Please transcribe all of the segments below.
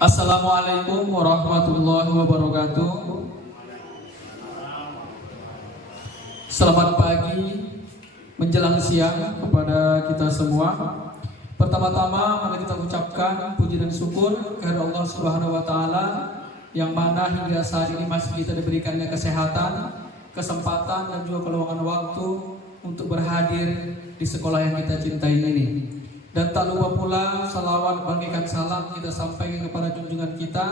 Assalamualaikum warahmatullahi wabarakatuh. Selamat pagi menjelang siang kepada kita semua. Pertama-tama mari kita ucapkan puji dan syukur kepada Allah Subhanahu wa taala yang mana hingga saat ini masih kita diberikannya kesehatan, kesempatan dan juga keluangan waktu untuk berhadir di sekolah yang kita cintai ini. Dan tak lupa pula salawat bagikan salam kita sampaikan kepada junjungan kita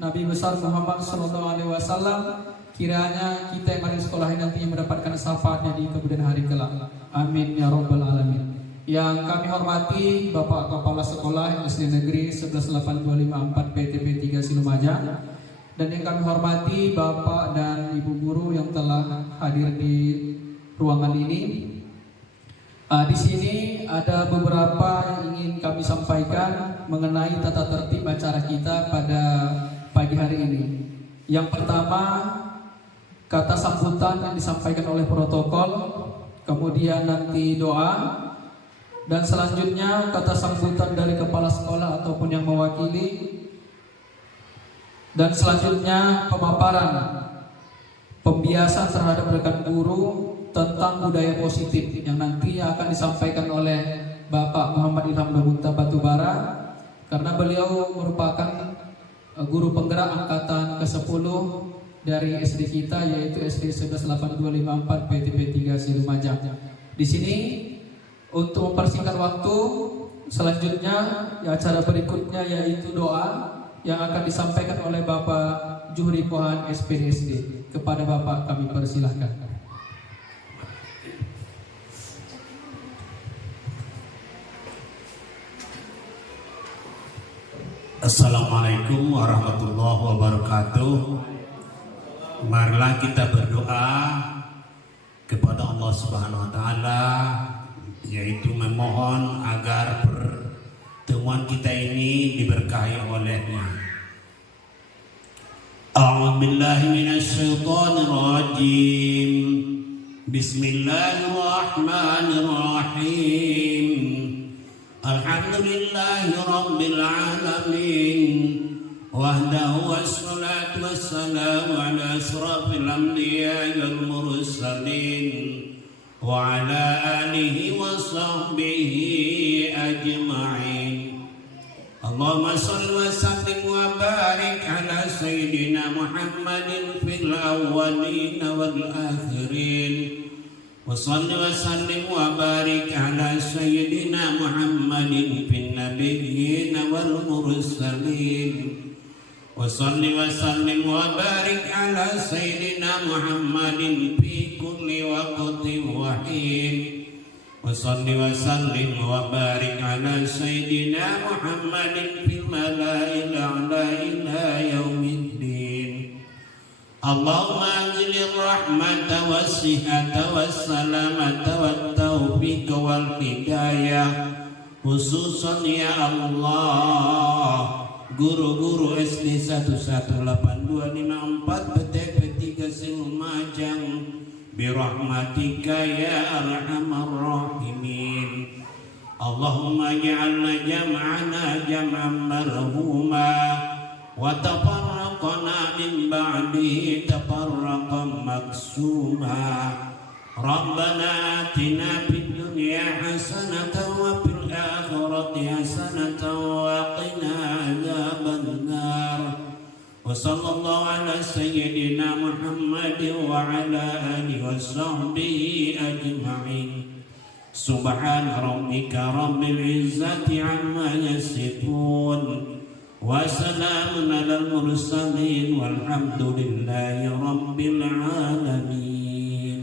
Nabi besar Muhammad SAW. Kiranya kita yang ada di sekolah ini nantinya mendapatkan syafaatnya di kemudian hari kelak. Amin ya rabbal alamin. Yang kami hormati Bapak Kepala Sekolah SD Negeri 11825 PTP 3 Silumajang, dan yang kami hormati Bapak dan Ibu guru yang telah hadir di ruangan ini. Di sini ada beberapa yang ingin kami sampaikan mengenai tata tertib acara kita pada pagi hari ini. Yang pertama, kata sambutan yang disampaikan oleh protokol, kemudian nanti doa, dan selanjutnya kata sambutan dari kepala sekolah ataupun yang mewakili, dan selanjutnya pemaparan pembiasan terhadap rekan guru tentang budaya positif yang nanti akan disampaikan oleh Bapak Muhammad Ilham Damunta Batubara, karena beliau merupakan guru penggerak angkatan ke-10 dari SD kita, yaitu SD 11825 PTP 3 Silumajang. Di sini untuk mempersingkat waktu, selanjutnya acara berikutnya yaitu doa yang akan disampaikan oleh Bapak Juhri Pohan SPDSD. Kepada Bapak kami persilahkan. Assalamualaikum warahmatullahi wabarakatuh. Marilah kita berdoa kepada Allah Subhanahu wa taala, yaitu memohon agar pertemuan kita ini diberkahi olehnya. A'udzubillahi minasyaitonir rajim. Bismillahirrahmanirrahim. Alhamdulillahi rabbil alamin. Wahdahu wassalatu wassalamu ala asrafil anbiya'i wal mursalin wa ala alihi wa sahbihi ajma'in. Allahumma salli wa sallim wa barik ala sayyidina Muhammadin fil awwalin wal akhirin. وصل وسلم وبارك على سيدنا محمد في النبيين والمرسلين. وصل وسلم وبارك على سيدنا محمد في كل وقت وحين. وصل وسلم وبارك على سيدنا محمد في الملأ الأعلى إلى يوم الدين. اللهم أنزل الرحمة والصحة والسلامة والتوفيق والهداية khususan ya Allah guru-guru SD 11825 PTP 3 Silumajang birahmatika ya arhamar rahimin. Allahumma ja'alna jam'ana jam'an marhuma wa tafarraqna min ba'dihi tafarraqan maksuma. Rabbana atina fid dunya hasanatan wa fil akhirati hasanatan wa qina adzaban nar. Wa sallallahu ala sayyidina Muhammadin wa ala alihi wa sahbihi ajma'in. Subhana rabbika rabbil izzati amma yasifun. Wassalamun alal mursalin walhamdulillahi rabbil alamin.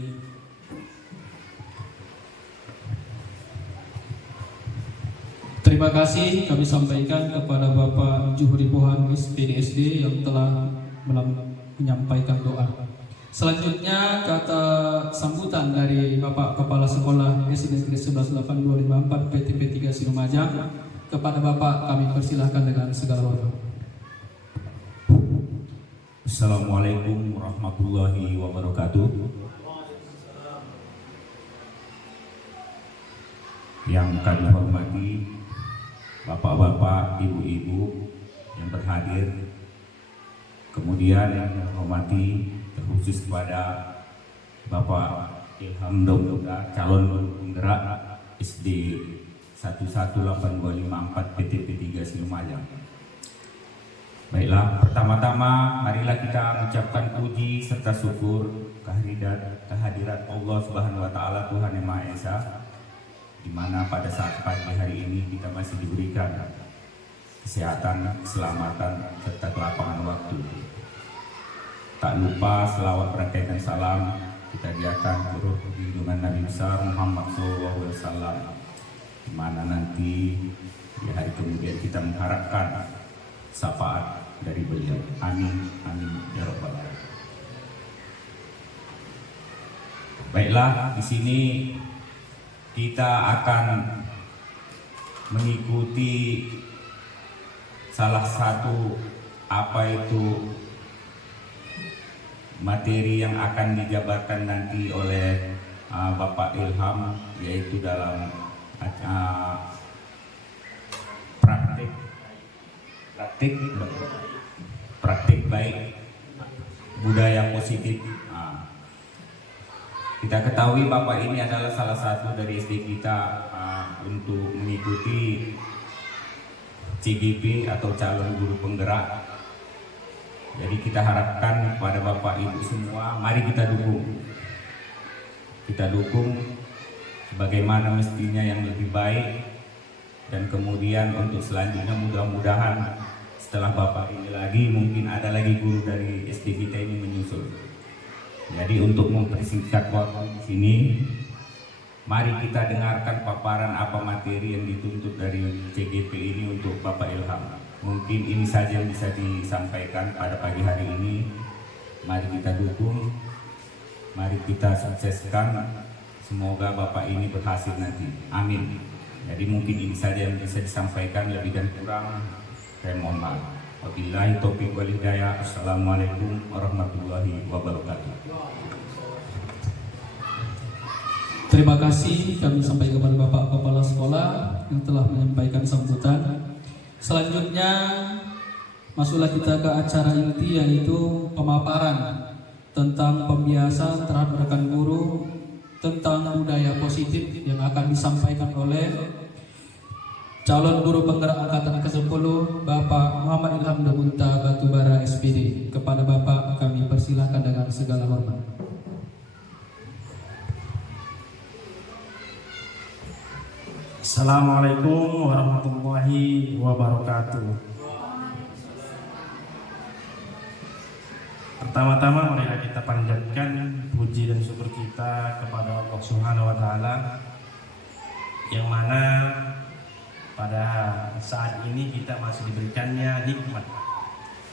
Terima kasih kami sampaikan kepada Bapak Juhri Pohan SPDSD yang telah menyampaikan doa. Selanjutnya kata sambutan dari Bapak Kepala Sekolah SD Negeri 11825 PTP 3 Silumajang. Kepada Bapak kami persilahkan dengan segala hormat. Assalamualaikum warahmatullahi wabarakatuh. Yang kami hormati Bapak-bapak, ibu-ibu yang berhadir. Kemudian yang saya hormati terkhusus kepada Bapak Ilham Dauda, calon penggerak SD 118254 PTP 3 Silumajang. Baiklah, pertama-tama marilah kita mengucapkan puji serta syukur kehadirat Allah Subhanahu wa taala, Tuhan Yang Maha Esa, di mana pada saat pagi hari ini kita masih diberikan kesehatan, keselamatan serta kelapangan waktu. Tak lupa selawat berkah dan salam kita diakan turut junjungan Nabi besar Muhammad SAW, di mana nanti di hari kemudian kita mengharapkan syafaat dari beliau. Amin, amin ya rabbal alamin. Baiklah, di sini kita akan mengikuti salah satu materi yang akan dijabarkan nanti oleh Bapak Ilham, yaitu dalam praktik baik budaya positif. Kita ketahui Bapak ini adalah salah satu dari SD kita untuk mengikuti CGP atau calon guru penggerak. Jadi kita harapkan kepada Bapak Ibu semua, mari kita dukung. Kita dukung sebagaimana mestinya yang lebih baik. Dan kemudian untuk selanjutnya mudah-mudahan setelah Bapak ini lagi mungkin ada lagi guru dari SD kita ini menyusul. Jadi untuk mempersingkat waktu di sini, mari kita dengarkan paparan apa materi yang dituntut dari CGP ini untuk Bapak Ilham. Mungkin ini saja yang bisa disampaikan pada pagi hari ini. Mari kita dukung, mari kita sukseskan. Semoga Bapak ini berhasil nanti. Amin. Jadi mungkin ini saja yang bisa disampaikan, lebih dan kurang saya mohon maaf. Wabillahi taufiq wal hidayah. Assalamualaikum warahmatullahi wabarakatuh. Terima kasih kami sampaikan kepada Bapak Kepala Sekolah yang telah menyampaikan sambutan. Selanjutnya masuklah kita ke acara inti, yaitu pemaparan tentang pembiasan terhadap rekan guru tentang budaya positif yang akan disampaikan oleh calon guru penggerak angkatan ke-10 Bapak Muhammad Ilham Damunta Batubara SPD. Kepada Bapak kami persilahkan dengan segala hormat. Assalamualaikum warahmatullahi wabarakatuh. Pertama-tama marilah kita panjatkan puji dan syukur kita kepada Allah Subhanahu wa taala, yang mana pada saat ini kita masih diberikannya nikmat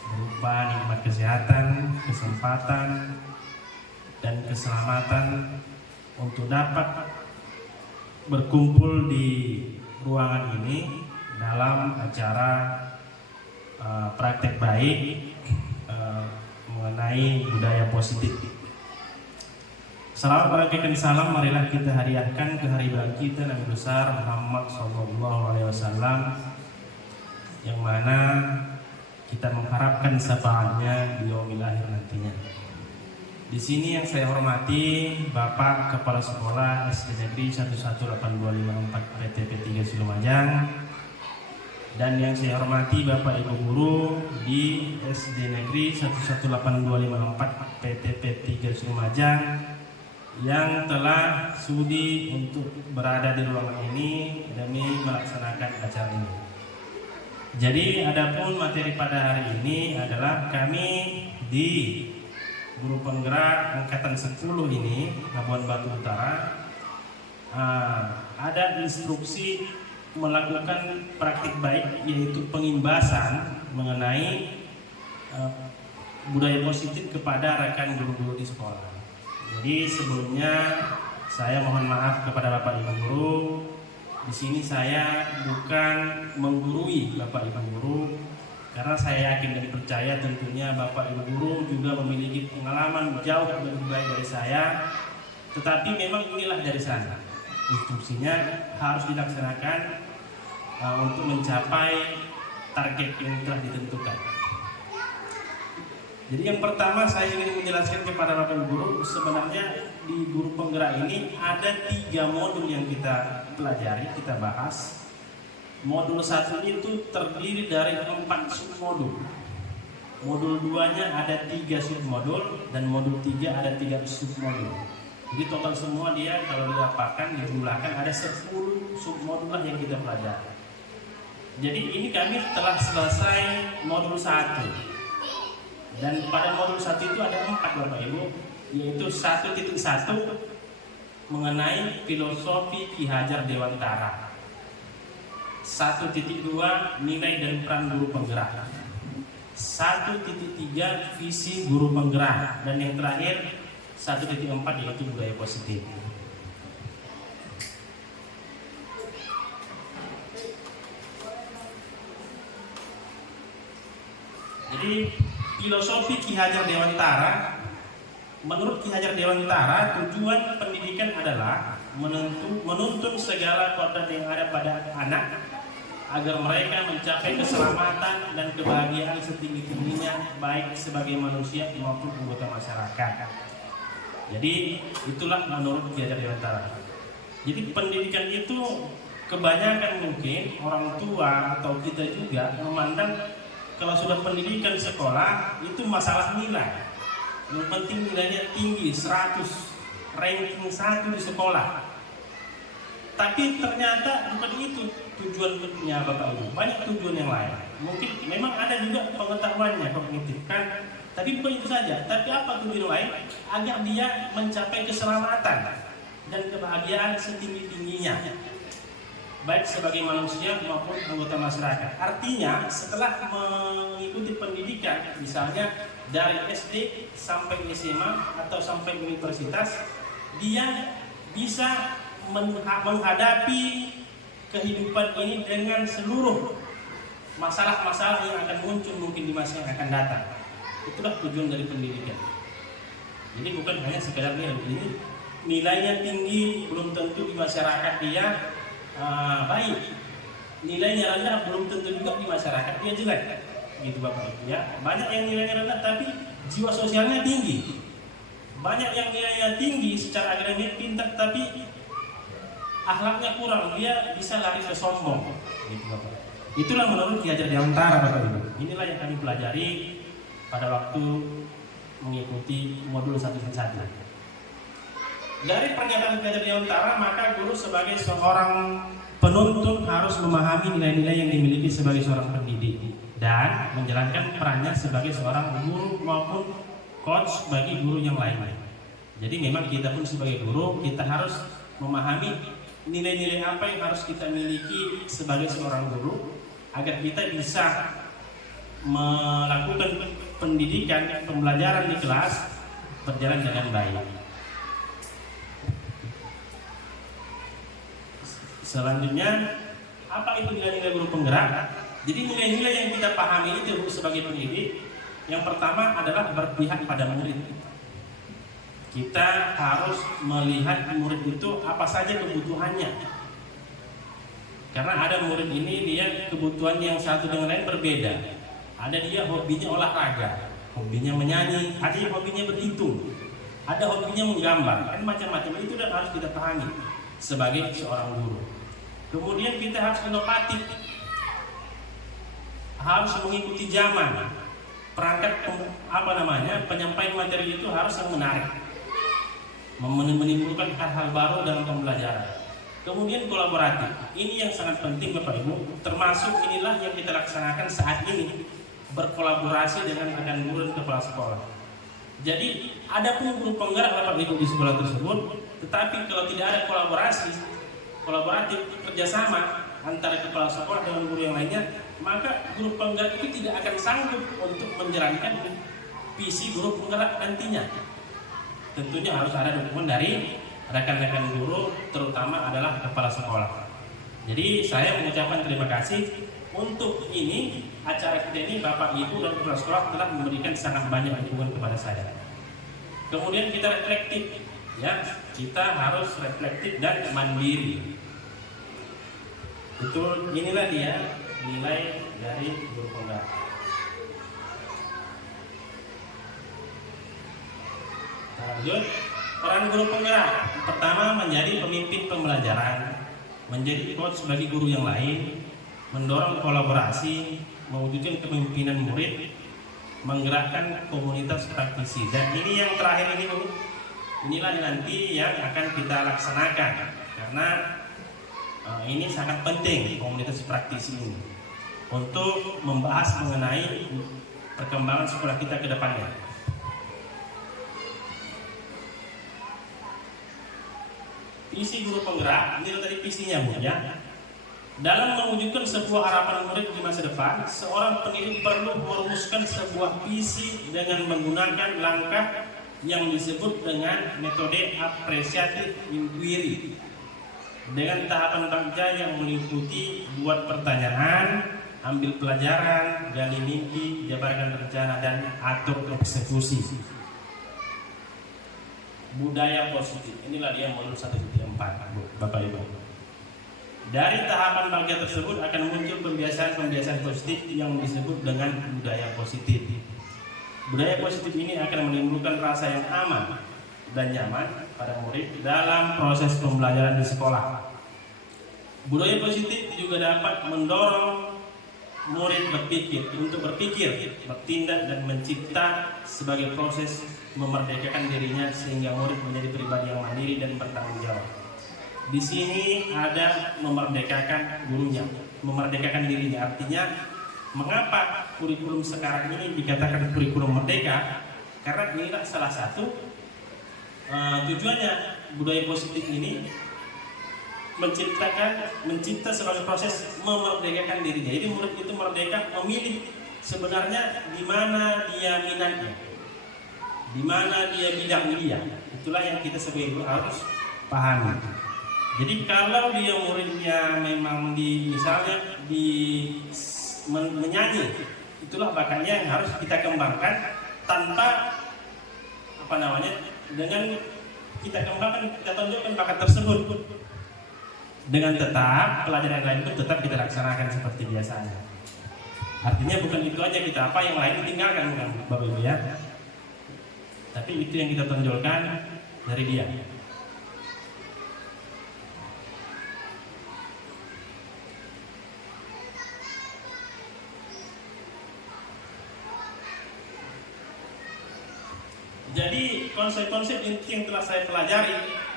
berupa nikmat kesehatan, kesempatan dan keselamatan untuk dapat berkumpul di ruangan ini dalam acara praktek baik mengenai budaya positif. Salawat barakah dan salam marilah kita hadiahkan ke hari bahagia kita Nabi besar Muhammad SAW, yang mana kita mengharapkan syafaatnya di yaumil akhir nantinya. Di sini yang saya hormati Bapak Kepala Sekolah SD Negeri 118254 PTP 3 Silumajang, dan yang saya hormati Bapak Ibu Guru di SD Negeri 118254 PTP 3 Silumajang yang telah sudi untuk berada di ruangan ini demi melaksanakan acara ini. Jadi adapun materi pada hari ini adalah kami di guru penggerak angkatan 10 ini Labuan Batu Utara ada instruksi melakukan praktik baik, yaitu pengimbasan mengenai budaya positif kepada rekan guru-guru di sekolah. Jadi sebelumnya saya mohon maaf kepada Bapak Ibu Guru. Di sini saya bukan menggurui Bapak Ibu Guru, karena saya yakin dan percaya tentunya Bapak Ibu Guru juga memiliki pengalaman jauh lebih baik dari saya. Tetapi memang inilah dari sana, instruksinya harus dilaksanakan untuk mencapai target yang telah ditentukan. Jadi yang pertama saya ingin menjelaskan kepada Bapak Ibu guru, sebenarnya di guru penggerak ini ada 3 modul yang kita pelajari, kita bahas. Modul 1 itu terdiri dari 4 submodul. Modul 2-nya ada 3 submodul dan modul 3 ada 3 submodul. Jadi total semua dia kalau didapatkan, dijumlahkan ada 10 submodul lah yang kita pelajari. Jadi ini kami telah selesai modul 1. Dan pada modul 1 itu ada 4 Bapak Ibu, yaitu 1.1 mengenai filosofi Ki Hajar Dewantara, 1.2 nilai dan peran guru penggerak, 1.3 visi guru penggerak, dan yang terakhir 1.4 yaitu budaya positif. Jadi filosofi Ki Hajar Dewantara, menurut Ki Hajar Dewantara, tujuan pendidikan adalah menuntun segala kodrat yang ada pada anak agar mereka mencapai keselamatan dan kebahagiaan setinggi-tingginya, baik sebagai manusia maupun anggota masyarakat. Jadi itulah menurut Ki Hajar Dewantara. Jadi pendidikan itu kebanyakan mungkin orang tua atau kita juga memandang kalau sudah pendidikan sekolah itu masalah nilai. Yang penting nilainya tinggi, 100, ranking 1 di sekolah. Tapi ternyata bukan itu tujuannya Bapak Ibu. Banyak tujuan yang lain. Mungkin memang ada juga pengetahuannya, kognitif kan. Tapi bukan itu saja. Tapi apa tujuan lain? Agar dia mencapai keselamatan dan kebahagiaan setinggi-tingginya, baik sebagai manusia maupun anggota masyarakat. Artinya setelah mengikuti pendidikan, misalnya dari SD sampai SMA atau sampai universitas, dia bisa menghadapi kehidupan ini dengan seluruh masalah-masalah yang akan muncul mungkin di masa yang akan datang. Itulah tujuan dari pendidikan. Jadi bukan hanya sekedar ini nilainya tinggi belum tentu di masyarakat dia baik, nilainya rendah belum tentu juga di masyarakat dia jelek, gitu Bapak Ibu ya. Banyak yang nilainya rendah tapi jiwa sosialnya tinggi, banyak yang nilainya tinggi secara akademik pintar tapi akhlaknya kurang, dia bisa lari ke sombong, gitu Bapak. Itulah menurut Ki Hajar Dewantara Bapak Ibu. Inilah yang kami pelajari pada waktu mengikuti modul 1.1. Dari pernyataan Ki Hajar Dewantara, maka guru sebagai seorang penuntun harus memahami nilai-nilai yang dimiliki sebagai seorang pendidik dan menjalankan perannya sebagai seorang guru maupun coach bagi guru yang lain. Jadi memang kita pun sebagai guru, kita harus memahami nilai-nilai apa yang harus kita miliki sebagai seorang guru agar kita bisa melakukan pendidikan, pembelajaran di kelas berjalan dengan baik. Selanjutnya, apa itu nilai-nilai guru penggerak? Jadi nilai-nilai yang kita pahami itu sebagai pendidik, yang pertama adalah berpihak pada murid. Kita harus melihat murid itu apa saja kebutuhannya. Karena ada murid ini dia kebutuhan yang satu dengan lain berbeda. Ada dia hobinya olahraga, hobinya menyanyi, ada yang hobinya berhitung, ada hobinya menggambar, kan macam-macam. Itu dan harus kita pahami sebagai seorang guru. Kemudian kita harus inovatif, harus mengikuti zaman. Perangkat penyampaian materi itu harus yang menarik, menimbulkan hal-hal baru dalam pembelajaran. Kemudian kolaboratif, ini yang sangat penting Bapak Ibu. Termasuk inilah yang kita laksanakan saat ini, berkolaborasi dengan rekan guru dan kepala sekolah. Jadi ada pun guru penggerak Bapak Ibu di sekolah tersebut, tetapi kalau tidak ada kolaboratif kerjasama antara kepala sekolah dengan guru yang lainnya, maka guru penggerak itu tidak akan sanggup untuk menjalankan visi guru penggerak nantinya. Tentunya harus ada dukungan dari rekan-rekan guru, terutama adalah kepala sekolah. Jadi saya mengucapkan terima kasih untuk ini, acara kita ini Bapak Ibu dan kepala sekolah telah memberikan sangat banyak dukungan kepada saya. Kemudian kita reflektif, ya, kita harus reflektif dan mandiri. Betul, inilah dia nilai dari guru penggerak. Lanjut, peran guru penggerak pertama menjadi pemimpin pembelajaran, menjadi coach bagi guru yang lain, mendorong kolaborasi, mewujudkan kepemimpinan murid, menggerakkan komunitas praktisi. Dan ini yang terakhir inilah nanti yang akan kita laksanakan, karena ini sangat penting komunitas praktisi ini untuk membahas mengenai perkembangan sekolah kita ke depannya. Visi guru penggerak, ini tadi visinya Bu ya. Dalam mewujudkan sebuah harapan murid di masa depan, seorang pendidik perlu merumuskan sebuah visi dengan menggunakan langkah yang disebut dengan metode apresiatif inquiry. Dengan tahapan kerja yang meliputi buat pertanyaan, ambil pelajaran, gali mimpi, jabarkan rencana, dan atur eksekusi. Budaya positif, inilah dia modul 1.4 Bapak Ibu. Dari tahapan bagian tersebut akan muncul pembiasaan-pembiasaan positif yang disebut dengan budaya positif. Budaya positif ini akan menimbulkan rasa yang aman dan nyaman pada murid dalam proses pembelajaran di sekolah. Budaya positif juga dapat mendorong murid untuk berpikir, bertindak, dan mencipta sebagai proses memerdekakan dirinya sehingga murid menjadi pribadi yang mandiri dan bertanggung jawab. Di sini ada memerdekakan gurunya, memerdekakan dirinya. Artinya, mengapa kurikulum sekarang ini dikatakan kurikulum merdeka? Karena inilah salah satu tujuannya budaya positif ini mencipta sebagai proses memerdekakan dirinya. Jadi murid itu merdeka memilih sebenarnya di mana dia minatnya, di mana dia bidang dia. Itulah yang kita sebagai guru harus pahami. Jadi kalau dia muridnya memang misalnya menyanyi, itulah bakatnya yang harus kita kembangkan tanpa dengan kita kembangkan, kita tunjukkan bakat tersebut. Dengan tetap pelajaran lain pun tetap kita laksanakan seperti biasanya. Artinya bukan itu aja kita, apa yang lain ditinggalkan bukan Bapak Ibu ya. Tapi itu yang kita tonjolkan dari dia. Jadi konsep-konsep inti yang telah saya pelajari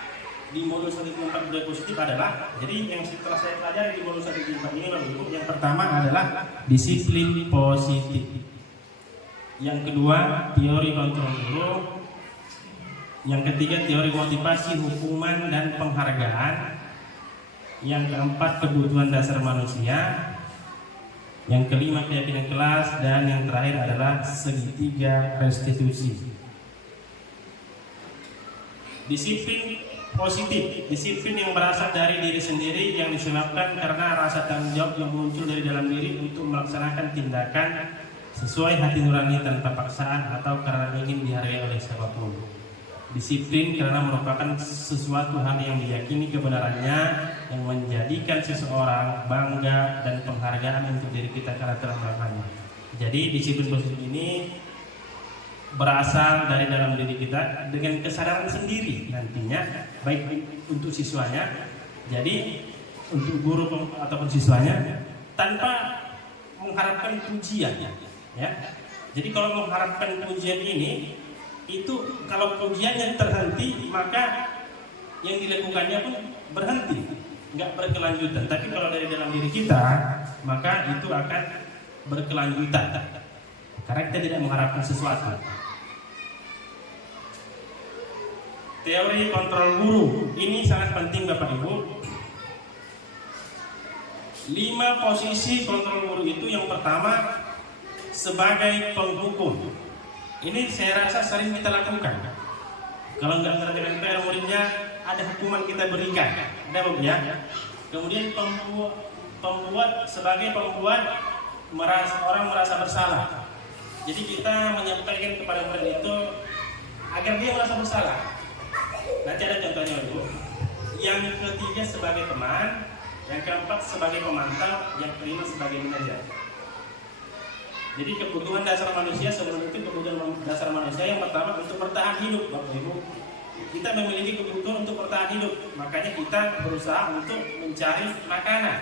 di modul 1.4 budaya positif adalah, jadi yang setelah saya pelajari di modul 1.4 ini yang pertama adalah disiplin positif. Yang kedua, teori kontrol guru. Yang ketiga, teori motivasi, hukuman, dan penghargaan. Yang keempat, kebutuhan dasar manusia. Yang kelima, keyakinan kelas. Dan yang terakhir adalah segitiga restitusi. Disiplin positif, disiplin yang berasal dari diri sendiri yang disebabkan karena rasa tanggung jawab yang muncul dari dalam diri untuk melaksanakan tindakan sesuai hati nurani tanpa paksaan atau karena ingin dihargai oleh siapapun. Disiplin karena merupakan sesuatu hal yang diyakini kebenarannya yang menjadikan seseorang bangga dan penghargaan untuk diri kita karena telah melakukannya. Jadi disiplin positif ini berasal dari dalam diri kita dengan kesadaran sendiri nantinya, baik untuk siswanya, jadi untuk guru ataupun siswanya, tanpa mengharapkan pujian ya. Jadi kalau mengharapkan pujian ini, itu kalau pujiannya terhenti, maka yang dilakukannya pun berhenti, nggak berkelanjutan. Tapi kalau dari dalam diri kita, maka itu akan berkelanjutan karena kita tidak mengharapkan sesuatu. Teori kontrol guru ini sangat penting Bapak Ibu. 5 posisi kontrol guru itu, yang pertama sebagai penghukum. Ini saya rasa sering kita lakukan. Kalau nggak ngerjakan PR muridnya, ada hukuman kita berikan, ada Bapak ya. Kemudian pembuat sebagai pembuat orang merasa bersalah. Jadi kita menyampaikan kepada murid itu agar dia merasa bersalah. Nanti ada contohnya Ibu. Yang ketiga sebagai teman, yang keempat sebagai pemantau, yang kelima sebagai manajer. Jadi kebutuhan dasar manusia sebelum itu kebutuhan dasar manusia yang pertama untuk bertahan hidup, Bapak Ibu. Kita memiliki kebutuhan untuk bertahan hidup, makanya kita berusaha untuk mencari makanan.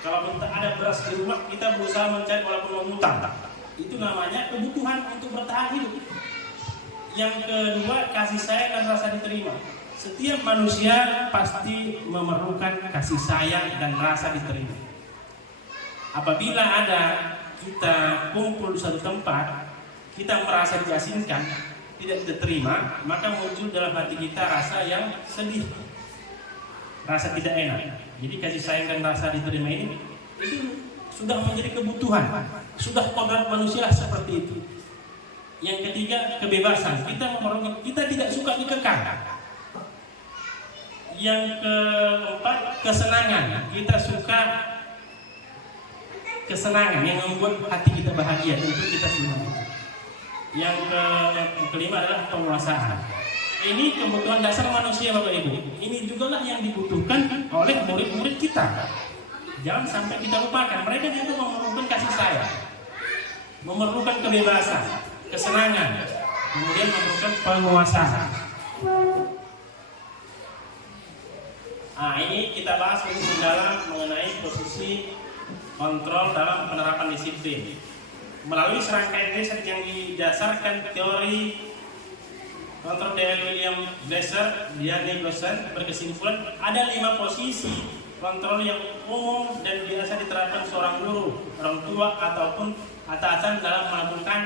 Kalau kita ada beras di rumah, kita berusaha mencari walaupun mengutang. Itu namanya kebutuhan untuk bertahan hidup. Yang kedua, kasih sayang dan rasa diterima. Setiap manusia pasti memerlukan kasih sayang dan rasa diterima. Apabila ada kita kumpul di satu tempat, kita merasa diasingkan, tidak diterima, maka muncul dalam hati kita rasa yang sedih, rasa tidak enak. Jadi kasih sayang dan rasa diterima ini itu sudah menjadi kebutuhan, sudah kodrat manusia seperti itu. Yang ketiga, kebebasan. Kita memerlukan, kita tidak suka dikekang. Yang keempat, kesenangan. Kita suka kesenangan yang membuat hati kita bahagia. Tentu kita senang. Yang kelima adalah penguasaan. Ini kebutuhan dasar manusia, Bapak Ibu. Ini juga lah yang dibutuhkan oleh murid-murid kita. Jangan sampai kita lupakan. Mereka juga memerlukan kasih sayang, memerlukan kebebasan, kesenangan, kemudian memerlukan penguasaan. Nah, ini kita bahas lebih mendalam mengenai posisi kontrol dalam penerapan disiplin. Melalui serangkaian riset yang didasarkan teori kontrol dari William Glasser, Diane Glasser berkesimpulan ada 5 posisi kontrol yang umum dan biasa diterapkan seorang guru, orang tua ataupun atasan dalam melakukan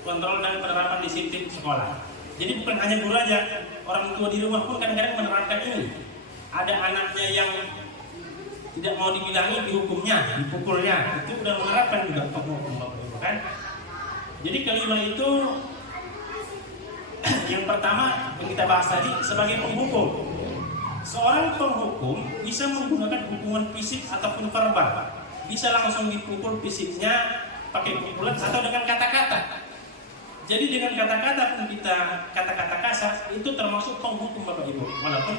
kontrol dan penerapan disiplin sekolah. Jadi bukan hanya guru aja, orang tua di rumah pun kadang-kadang menerapkan ini. Ada anaknya yang tidak mau dibilangi, dihukumnya, dipukulnya, itu udah menerapkan juga hukum, kan? Jadi kelima itu yang pertama yang kita bahas tadi sebagai penghukum. Seorang penghukum bisa menggunakan hukuman fisik ataupun verbal, bisa langsung dipukul fisiknya pakai pukulan atau dengan kata-kata. Jadi dengan kata-kata pun kita kata-kata kasar itu termasuk penghukum, Bapak Ibu. Walaupun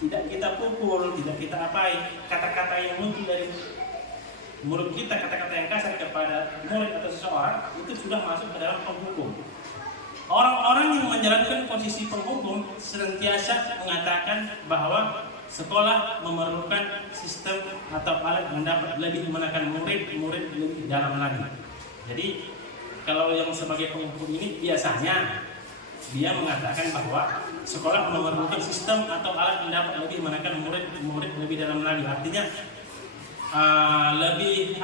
tidak kita pukul, tidak kita apain, kata-kata yang muncul dari mulut kita, kata-kata yang kasar kepada murid atau seseorang itu sudah masuk ke dalam penghukum. Orang-orang yang menjalankan posisi penghukum senantiasa mengatakan bahwa sekolah memerlukan sistem atau alat yang dapat lebih menekan murid lebih dalam lagi. Jadi kalau yang sebagai penghukum ini biasanya dia mengatakan bahwa sekolah memerlukan sistem atau alat yang dapat lebih menekan murid lebih dalam lagi. Artinya lebih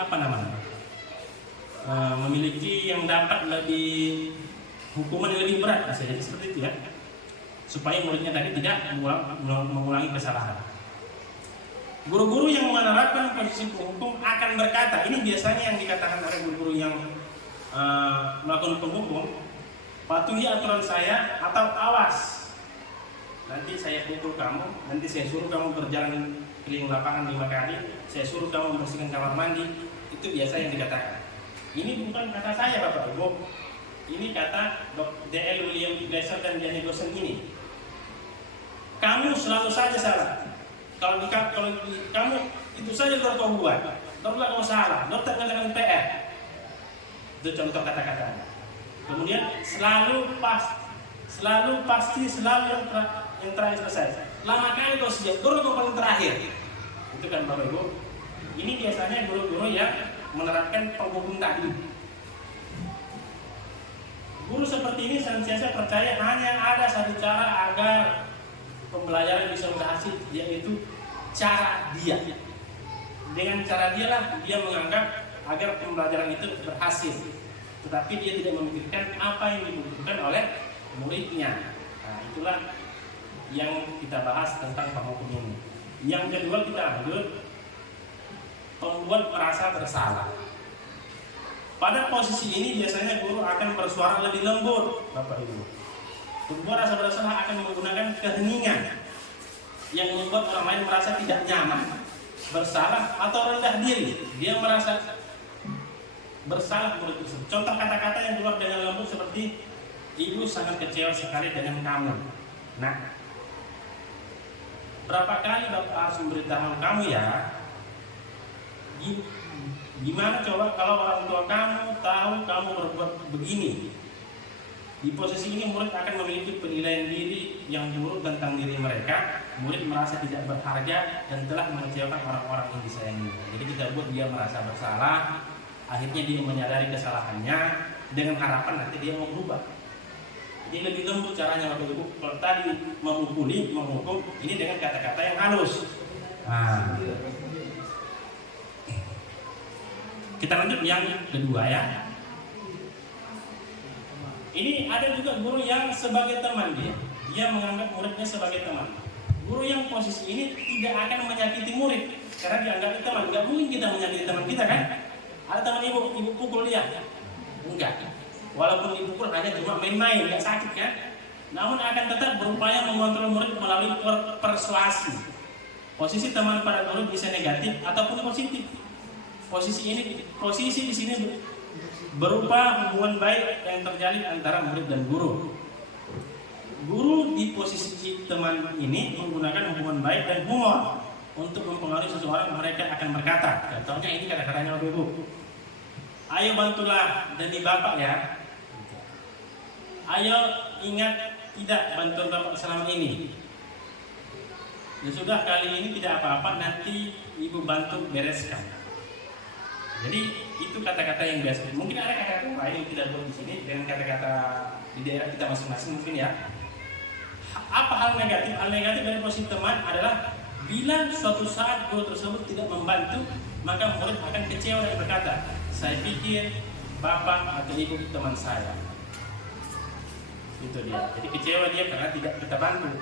memiliki yang dapat lebih hukuman yang lebih berat, bisa jadi seperti itu ya, supaya muridnya tadi tidak mengulangi kesalahan. Guru-guru yang menerapkan posisi penghukum akan berkata, ini biasanya yang dikatakan oleh guru-guru yang melakukan penghukum, patuhi aturan saya atau awas, nanti saya pukul kamu, nanti saya suruh kamu berjalan keliling lapangan 5 kali, saya suruh kamu membersihkan kamar mandi. Itu biasa yang dikatakan. Ini bukan kata saya, Bapak Ibu. Ini kata D.L. William Glasser dan Diane Glasser ini. Kamu selalu saja salah. Kalau kamu itu saja kau buat, barulah kau salah. Dokter mengatakan PR. Itu contoh kata-kata. Kemudian selalu pasti yang terakhir selesai. Lama kali kau siap, guru kau paling terakhir. Itu kan Bapak Ibu. Ini biasanya guru-guru yang menerapkan penghukum tadi. Guru seperti ini senantiasa percaya hanya ada satu cara agar pembelajaran bisa berhasil, yaitu cara dia. Dengan cara dia lah dia menganggap agar pembelajaran itu berhasil. Tetapi dia tidak memikirkan apa yang dibutuhkan oleh muridnya. Nah, itulah yang kita bahas tentang penghukum ini. Yang kedua kita lanjut, pembuat merasa bersalah. Pada posisi ini biasanya guru akan bersuara lebih lembut, Bapak Ibu. Pembuat rasa bersalah akan menggunakan keheningan yang membuat orang lain merasa tidak nyaman, bersalah atau rendah diri. Dia merasa bersalah murid tersebut. Contoh kata-kata yang keluar dengan lembut seperti, ibu sangat kecewa sekali dengan kamu. Nah, berapa kali Bapak harus memberitahu kamu ya? Gimana coba kalau orang tua kamu tahu kamu berbuat begini? Di posisi ini murid akan memiliki penilaian diri yang buruk tentang diri mereka. Murid merasa tidak berharga dan telah mengecewakan orang-orang yang disayangi. Jadi kita buat dia merasa bersalah. Akhirnya dia menyadari kesalahannya dengan harapan nanti dia mau berubah. Jadi lebih lembut caranya Bapak Ibu. Kalau tadi memukuli, menghukum, ini dengan kata-kata yang halus. Nah, kita lanjut yang kedua ya. Ini ada juga guru yang sebagai teman dia menganggap muridnya sebagai teman. Guru yang posisi ini tidak akan menyakiti murid karena dianggap teman. Enggak mungkin kita menyakiti teman kita kan? Ada teman ibu pukul dia? Enggak. Walaupun dipukul hanya cuma main-main, enggak sakit kan? Namun akan tetap berupaya mengontrol murid melalui persuasi. Posisi teman pada guru bisa negatif ataupun positif. Posisi di sini berupa hubungan baik yang terjalin antara murid dan guru. Guru di posisi teman ini menggunakan hubungan baik dan humor untuk mempengaruhi seseorang. Mereka akan berkata, contohnya ini kata-katanya Bapak Ibu, ayo bantulah demi Bapak ya. Ayo ingat tidak bantuan Bapak selama ini. Ya sudah, kali ini tidak apa-apa, nanti Ibu bantu bereskan. Jadi itu kata-kata yang biasa. Mungkin ada kata-kata lain yang tidak boleh di sini dengan kata-kata di daerah kita masing-masing mungkin ya. Apa hal negatif? Hal negatif dari posisi teman adalah bila suatu saat guru tersebut tidak membantu, maka murid akan kecewa dan berkata, saya pikir bapak atau ibu teman saya. Itu dia. Jadi kecewa dia karena tidak kita bantu.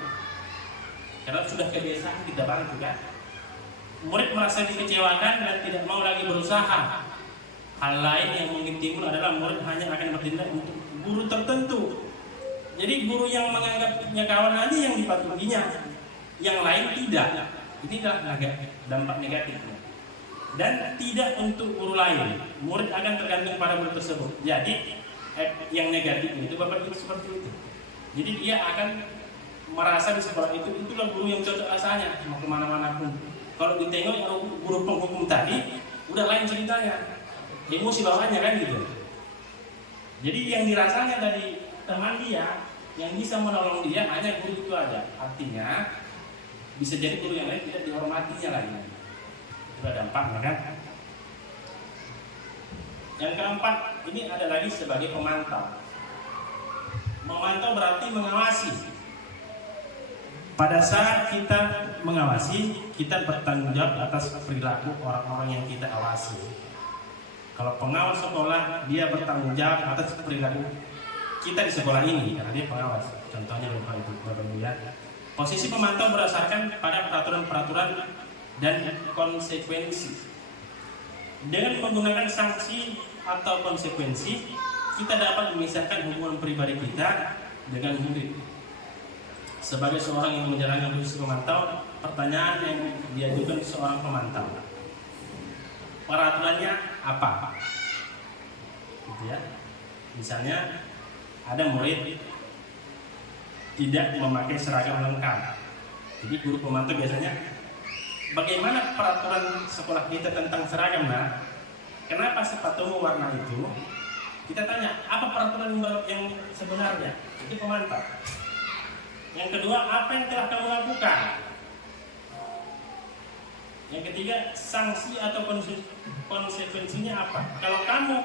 Karena sudah kebiasaan kita bantu kan. Murid merasa dikecewakan dan tidak mau lagi berusaha. Hal lain yang mungkin timbul adalah murid hanya akan bertindak untuk guru tertentu. Jadi guru yang menganggapnya kawan aja yang dipatuhinya, yang lain tidak. Inilah dampak negatifnya. Dan tidak untuk guru lain. Murid akan tergantung pada guru tersebut. Jadi yang negatif itu Bapak Ibu seperti itu. Jadi dia akan merasa di sekolah itulah guru yang cocok rasanya mau kemana-mana pun. Kalau ditengok yang guru penghukum tadi, udah lain ceritanya, emosi bawaannya kan gitu. Jadi yang dirasanya dari teman dia, yang bisa menolong dia hanya guru itu aja. Artinya bisa jadi guru yang lain tidak dihormatinya lagi. Itu ada dampaknya kan. Yang keempat, ini ada lagi sebagai pemantau. Memantau berarti mengawasi. Pada saat kita mengawasi, kita bertanggung jawab atas perilaku orang-orang yang kita awasi. Kalau pengawas sekolah, dia bertanggung jawab atas perilaku kita di sekolah ini karena dia pengawas. Contohnya Bapak Ibu ya. Posisi pemantau berdasarkan pada peraturan-peraturan dan konsekuensi. Dengan menggunakan sanksi atau konsekuensi, kita dapat memisahkan hubungan pribadi kita dengan murid. Sebagai seorang yang menjalankan posisi pemantau, pertanyaan yang diajukan seorang pemantau, peraturannya apa? Gitu ya. Misalnya ada murid tidak memakai seragam lengkap. Jadi guru pemantau biasanya, bagaimana peraturan sekolah kita tentang seragam nak? Kenapa sepatumu warna itu? Kita tanya, apa peraturan yang sebenarnya? Itu pemantau. Yang kedua, apa yang telah kamu lakukan? Yang ketiga, sanksi atau konsekuensinya apa? Kalau kamu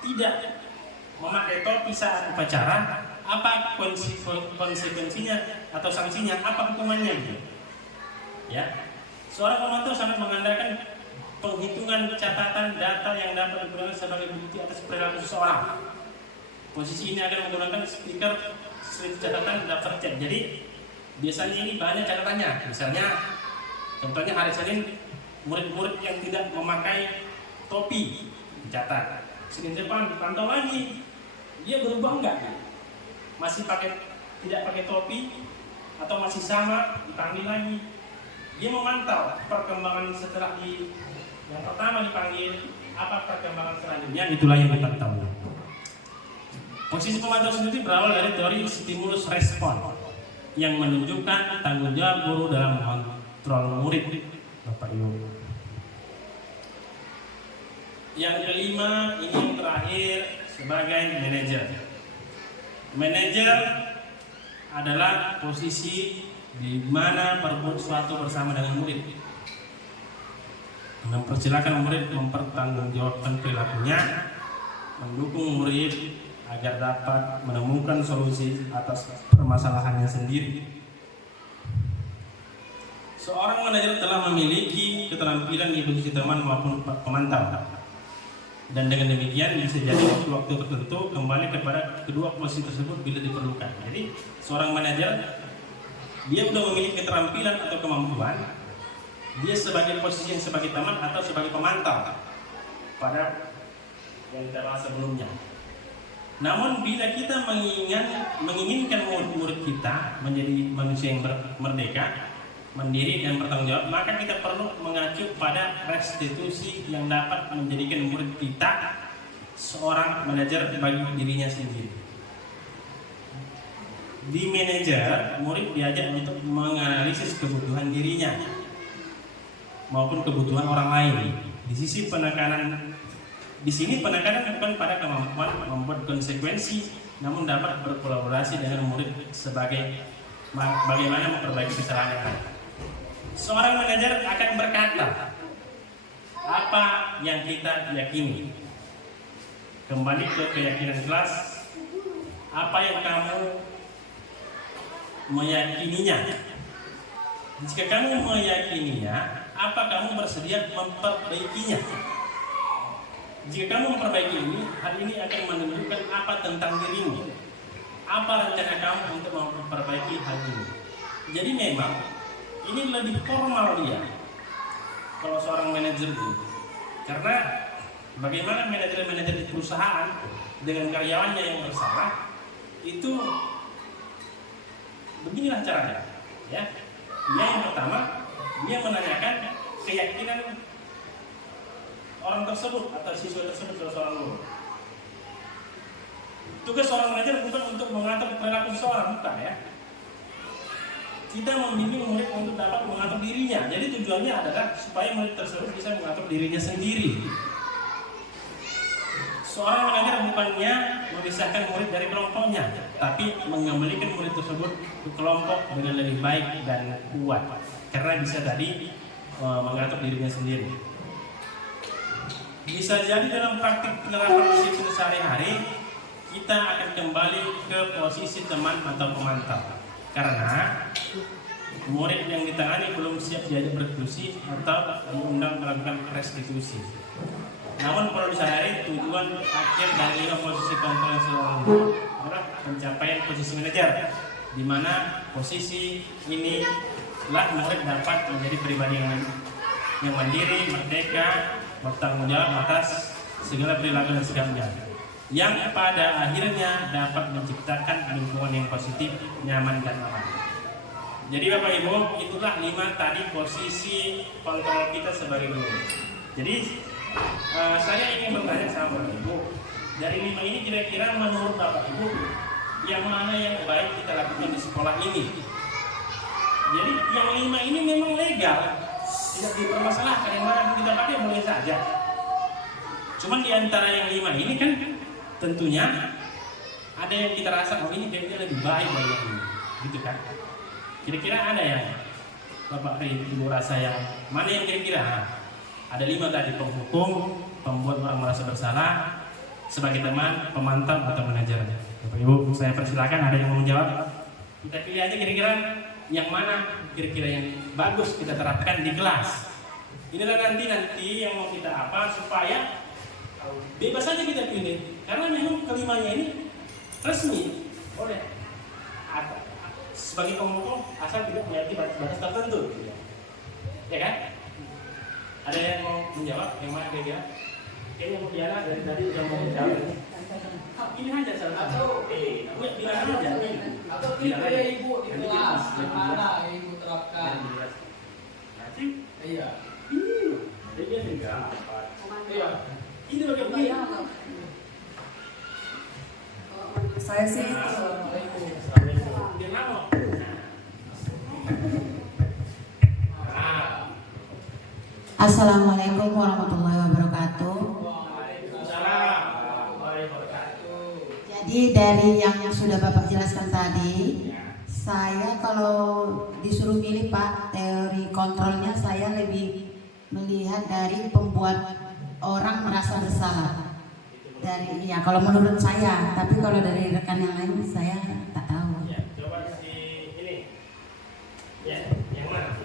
tidak memakai topi saat upacara, apa konsekuensinya atau sanksinya? Apa hukumannya? Gitu? Ya, seorang pemantau sangat mengandalkan penghitungan catatan data yang dapat digunakan sebagai bukti atas perilaku seseorang. Posisi ini akan menggunakan stiker slip catatan daftar chat. Jadi biasanya ini banyak catatannya. Misalnya, contohnya hari Senin murid-murid yang tidak memakai topi dicatat. Senin depan dipantau lagi, dia berubah enggak? Masih tidak pakai topi atau masih sama, dipanggil lagi. Dia memantau perkembangan setelah yang pertama dipanggil, apa perkembangan selanjutnya, itulah yang dipantau. Posisi pemantau sendiri berawal dari teori stimulus respon yang menunjukkan tanggung jawab guru dalam mengontrol murid. Bapak Ibu. Yang kelima, ini yang terakhir, sebagai manajer. Manajer adalah posisi di mana berbuat sesuatu bersama dengan murid, mempersilahkan murid mempertanggungjawabkan perilakunya, mendukung murid agar dapat menemukan solusi atas permasalahannya sendiri. Seorang manajer telah memiliki keterampilan di posisi teman maupun pemantau, dan dengan demikian bisa jadi waktu tertentu kembali kepada kedua posisi tersebut bila diperlukan. Jadi seorang manajer, dia sudah memiliki keterampilan atau kemampuan, dia sebagai posisi yang sebagai teman atau sebagai pemantau pada yang kita bahas sebelumnya. Namun bila kita menginginkan murid kita menjadi manusia yang merdeka, mandiri dan bertanggung jawab, maka kita perlu mengacu pada restitusi yang dapat menjadikan murid kita seorang manajer bagi dirinya sendiri. Di manajer, murid diajak untuk menganalisis kebutuhan dirinya maupun kebutuhan orang lain. Di sisi penekanan, di sini penekanan bukan pada kemampuan membuat konsekuensi, namun dapat berkolaborasi dengan murid sebagai bagaimana memperbaiki kesalahan yang ada. Seorang manajer akan berkata apa yang kita yakini. Kembali ke keyakinan kelas, apa yang kamu meyakininya. Jika kamu meyakininya, apa kamu bersedia memperbaikinya? Jika kamu memperbaiki ini, hal ini akan menunjukkan apa tentang dirimu, apa rencana kamu untuk memperbaiki hal ini. Jadi memang ini lebih formal dia kalau seorang manajer itu, karena bagaimana manajer-manajer di perusahaan dengan karyawannya yang bersalah itu beginilah caranya, ya. Yang pertama, dia menanyakan keyakinan orang tersebut atau siswa tersebut ke seorang guru. Tugas seorang manajer bukan untuk mengatur perilaku seseorang, bukan, ya. Kita membimbing murid untuk dapat mengatur dirinya. Jadi tujuannya adalah supaya murid tersebut bisa mengatur dirinya sendiri. Seorang manajer bukannya memisahkan murid dari kelompoknya, tapi mengembalikan murid tersebut ke kelompok dengan lebih baik dan kuat, karena bisa tadi mengatur dirinya sendiri. Bisa jadi dalam praktik penerapan disiplin sehari-hari kita akan kembali ke posisi teman atau pemantau, karena murid yang ditangani belum siap diajak berdiskusi atau diundang melakukan restitusi. Namun perlu disadari tujuan akhir dari 5 posisi kontrol yang seorang guru adalah pencapaian posisi manajer, di mana posisi ini telah murid dapat menjadi pribadi yang mandiri, merdeka, bertanggung jawab atas segala perilaku dan sikapnya, yang pada akhirnya dapat menciptakan lingkungan yang positif, nyaman dan aman. Jadi Bapak Ibu, itulah 5 tadi posisi kontrol kita sebagai guru. Jadi saya ingin bertanya sama Bapak Ibu, dari 5 ini kira-kira menurut Bapak Ibu yang mana yang baik kita lakukan di sekolah ini? Jadi yang 5 ini memang legal, tidak dipermasalahkan, yang mana kita pakai boleh saja. Cuman di antara yang 5 ini kan tentunya ada yang kita rasa oh ini kayaknya lebih baik dari yang ini, gitu kan? Kira-kira ada yang Bapak Ibu rasa yang mana yang kira-kira? Ada 5 tadi: penghukum, pembuat orang merasa bersalah, sebagai teman, pemantau atau manajer. Bapak Ibu, saya persilakan, ada yang mau menjawab? Kita pilih aja kira-kira yang mana kira-kira yang bagus kita terapkan di kelas. Inilah nanti yang mau kita apa supaya bebas saja kita pilih, karena memang kelimanya ini resmi oleh sebagai pemukul asal tidak memiliki batas tertentu, ya kan? Ada yang mau menjawab? Yang mana kira-kira? Kayaknya mau Diana dari tadi udah mau menjawab. Ini aja salah satu. Bilang aja. Atau kriteria ibu di kelas yang mana yang ibu terapkan? Iya. Dia enggak. Iya. Ini bagaimana? Saya sih Dia mau. Assalamualaikum warahmatullahi wabarakatuh. Jadi dari yang sudah Bapak jelaskan tadi, saya kalau disuruh milih Pak, teori kontrolnya saya lebih melihat dari pembuat orang merasa bersalah. Dari ya kalau menurut saya, tapi kalau dari rekan yang lain saya tak tahu. Ya, coba si ini. Ya, yang mana?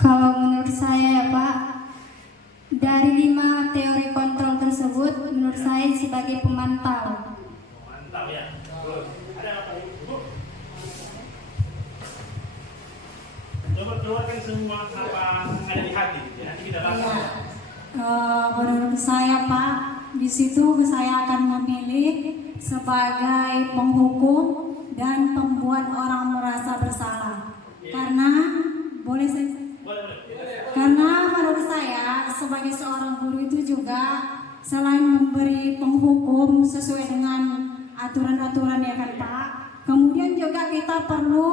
Kalau menurut saya ya Pak, dari 5 teori kontrol tersebut, menurut saya sebagai pemantau. Mantap ya. Terus, ada apa Ibu? Coba keluarkan semua apa ada di hati, ya. Nanti kita bahas. Iya. Menurut saya Pak, di situ saya akan memilih sebagai penghukum dan pembuat orang merasa bersalah. Karena boleh saya Karena menurut saya sebagai seorang guru itu juga selain memberi penghukum sesuai dengan aturan-aturan ya kan Pak, kemudian juga kita perlu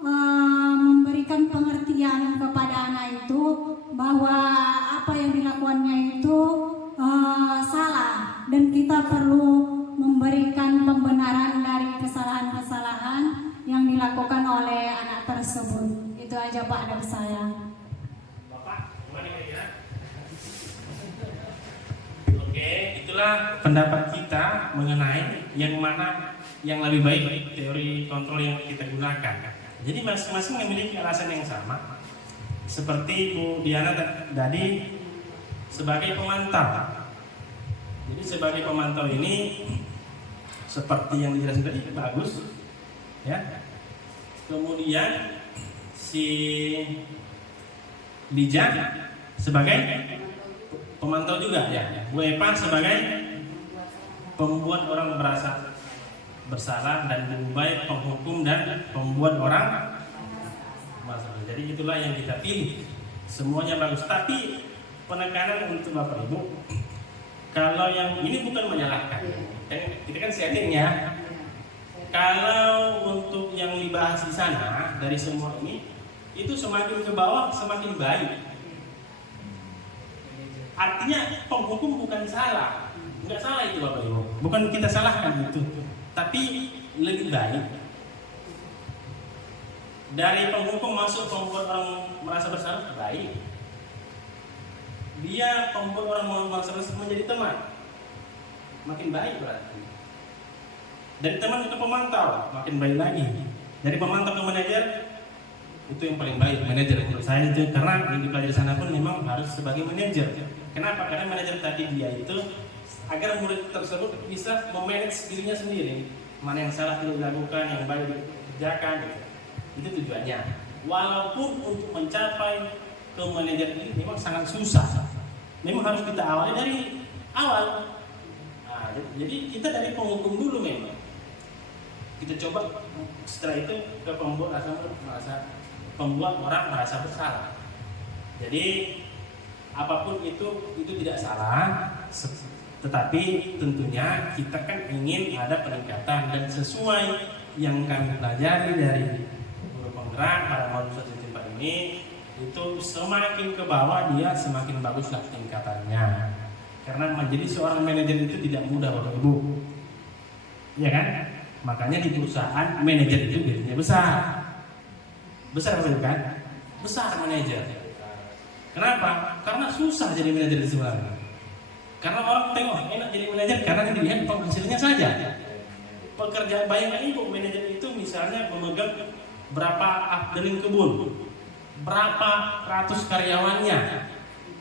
memberikan pengertian kepada anak itu bahwa apa yang dilakukannya itu salah, dan kita perlu memberikan pembenaran dari kesalahan-kesalahan yang dilakukan oleh anak tersebut. Itu aja Pak dari saya. Oke, itulah pendapat kita mengenai yang mana yang lebih baik teori kontrol yang kita gunakan. Jadi masing-masing memiliki alasan yang sama. Seperti Bu Diana tadi sebagai pemantau. Jadi sebagai pemantau ini seperti yang dijelaskan tadi bagus, ya. Kemudian si Lija sebagai pemantau juga ya. Bu Epa sebagai pembuat orang merasa bersalah, dan Bu Ubay penghukum dan pembuat orang masalah. Jadi itulah yang kita pilih. Semuanya bagus, tapi penekanan untuk Bapak Ibu, kalau yang ini bukan menyalahkan. Kita kan sharing ya. Kalau untuk yang dibahas di sana dari semua ini, itu semakin ke bawah semakin baik. Artinya penghukum bukan salah, nggak salah itu Bapak Ibu. Bukan kita salahkan itu, tapi lebih baik. Dari penghukum masuk pembuat orang merasa bersalah, baik. Dia pembuat orang merasa bersalah menjadi teman, makin baik berarti. Dari teman ke pemantau, makin baik lagi. Dari pemantau ke manajer, itu yang paling baik, manajer menurut saya itu, karena yang dipelajari sana pun memang harus sebagai manajer. Kenapa? Karena manajer tadi dia itu agar murid tersebut bisa memanage dirinya sendiri, mana yang salah tidak dilakukan, yang baik dikerjakan, gitu. Itu tujuannya. Walaupun untuk mencapai ke manajer ini memang sangat susah, memang harus kita awali dari awal. Nah, jadi kita dari penghukum dulu memang. Kita coba setelah itu ke pembuat orang merasa bersalah. Jadi apapun itu tidak salah, tetapi tentunya kita kan ingin ada peningkatan, dan sesuai yang kami pelajari dari guru penggerak pada modul 1.4 ini, itu semakin ke bawah dia semakin baguslah tingkatannya. Karena menjadi seorang manajer itu tidak mudah Bapak Ibu, ya kan? Makanya di perusahaan manajer itu gajinya besar betul kan? Besar manajer. Kenapa? Karena susah jadi manajer di sebenarnya. Karena orang tengok enak jadi manajer karena dilihat penghasilannya saja. Pekerjaan, bayangkan Ibu, manajer itu misalnya memegang berapa afdeling kebun, berapa ratus karyawannya,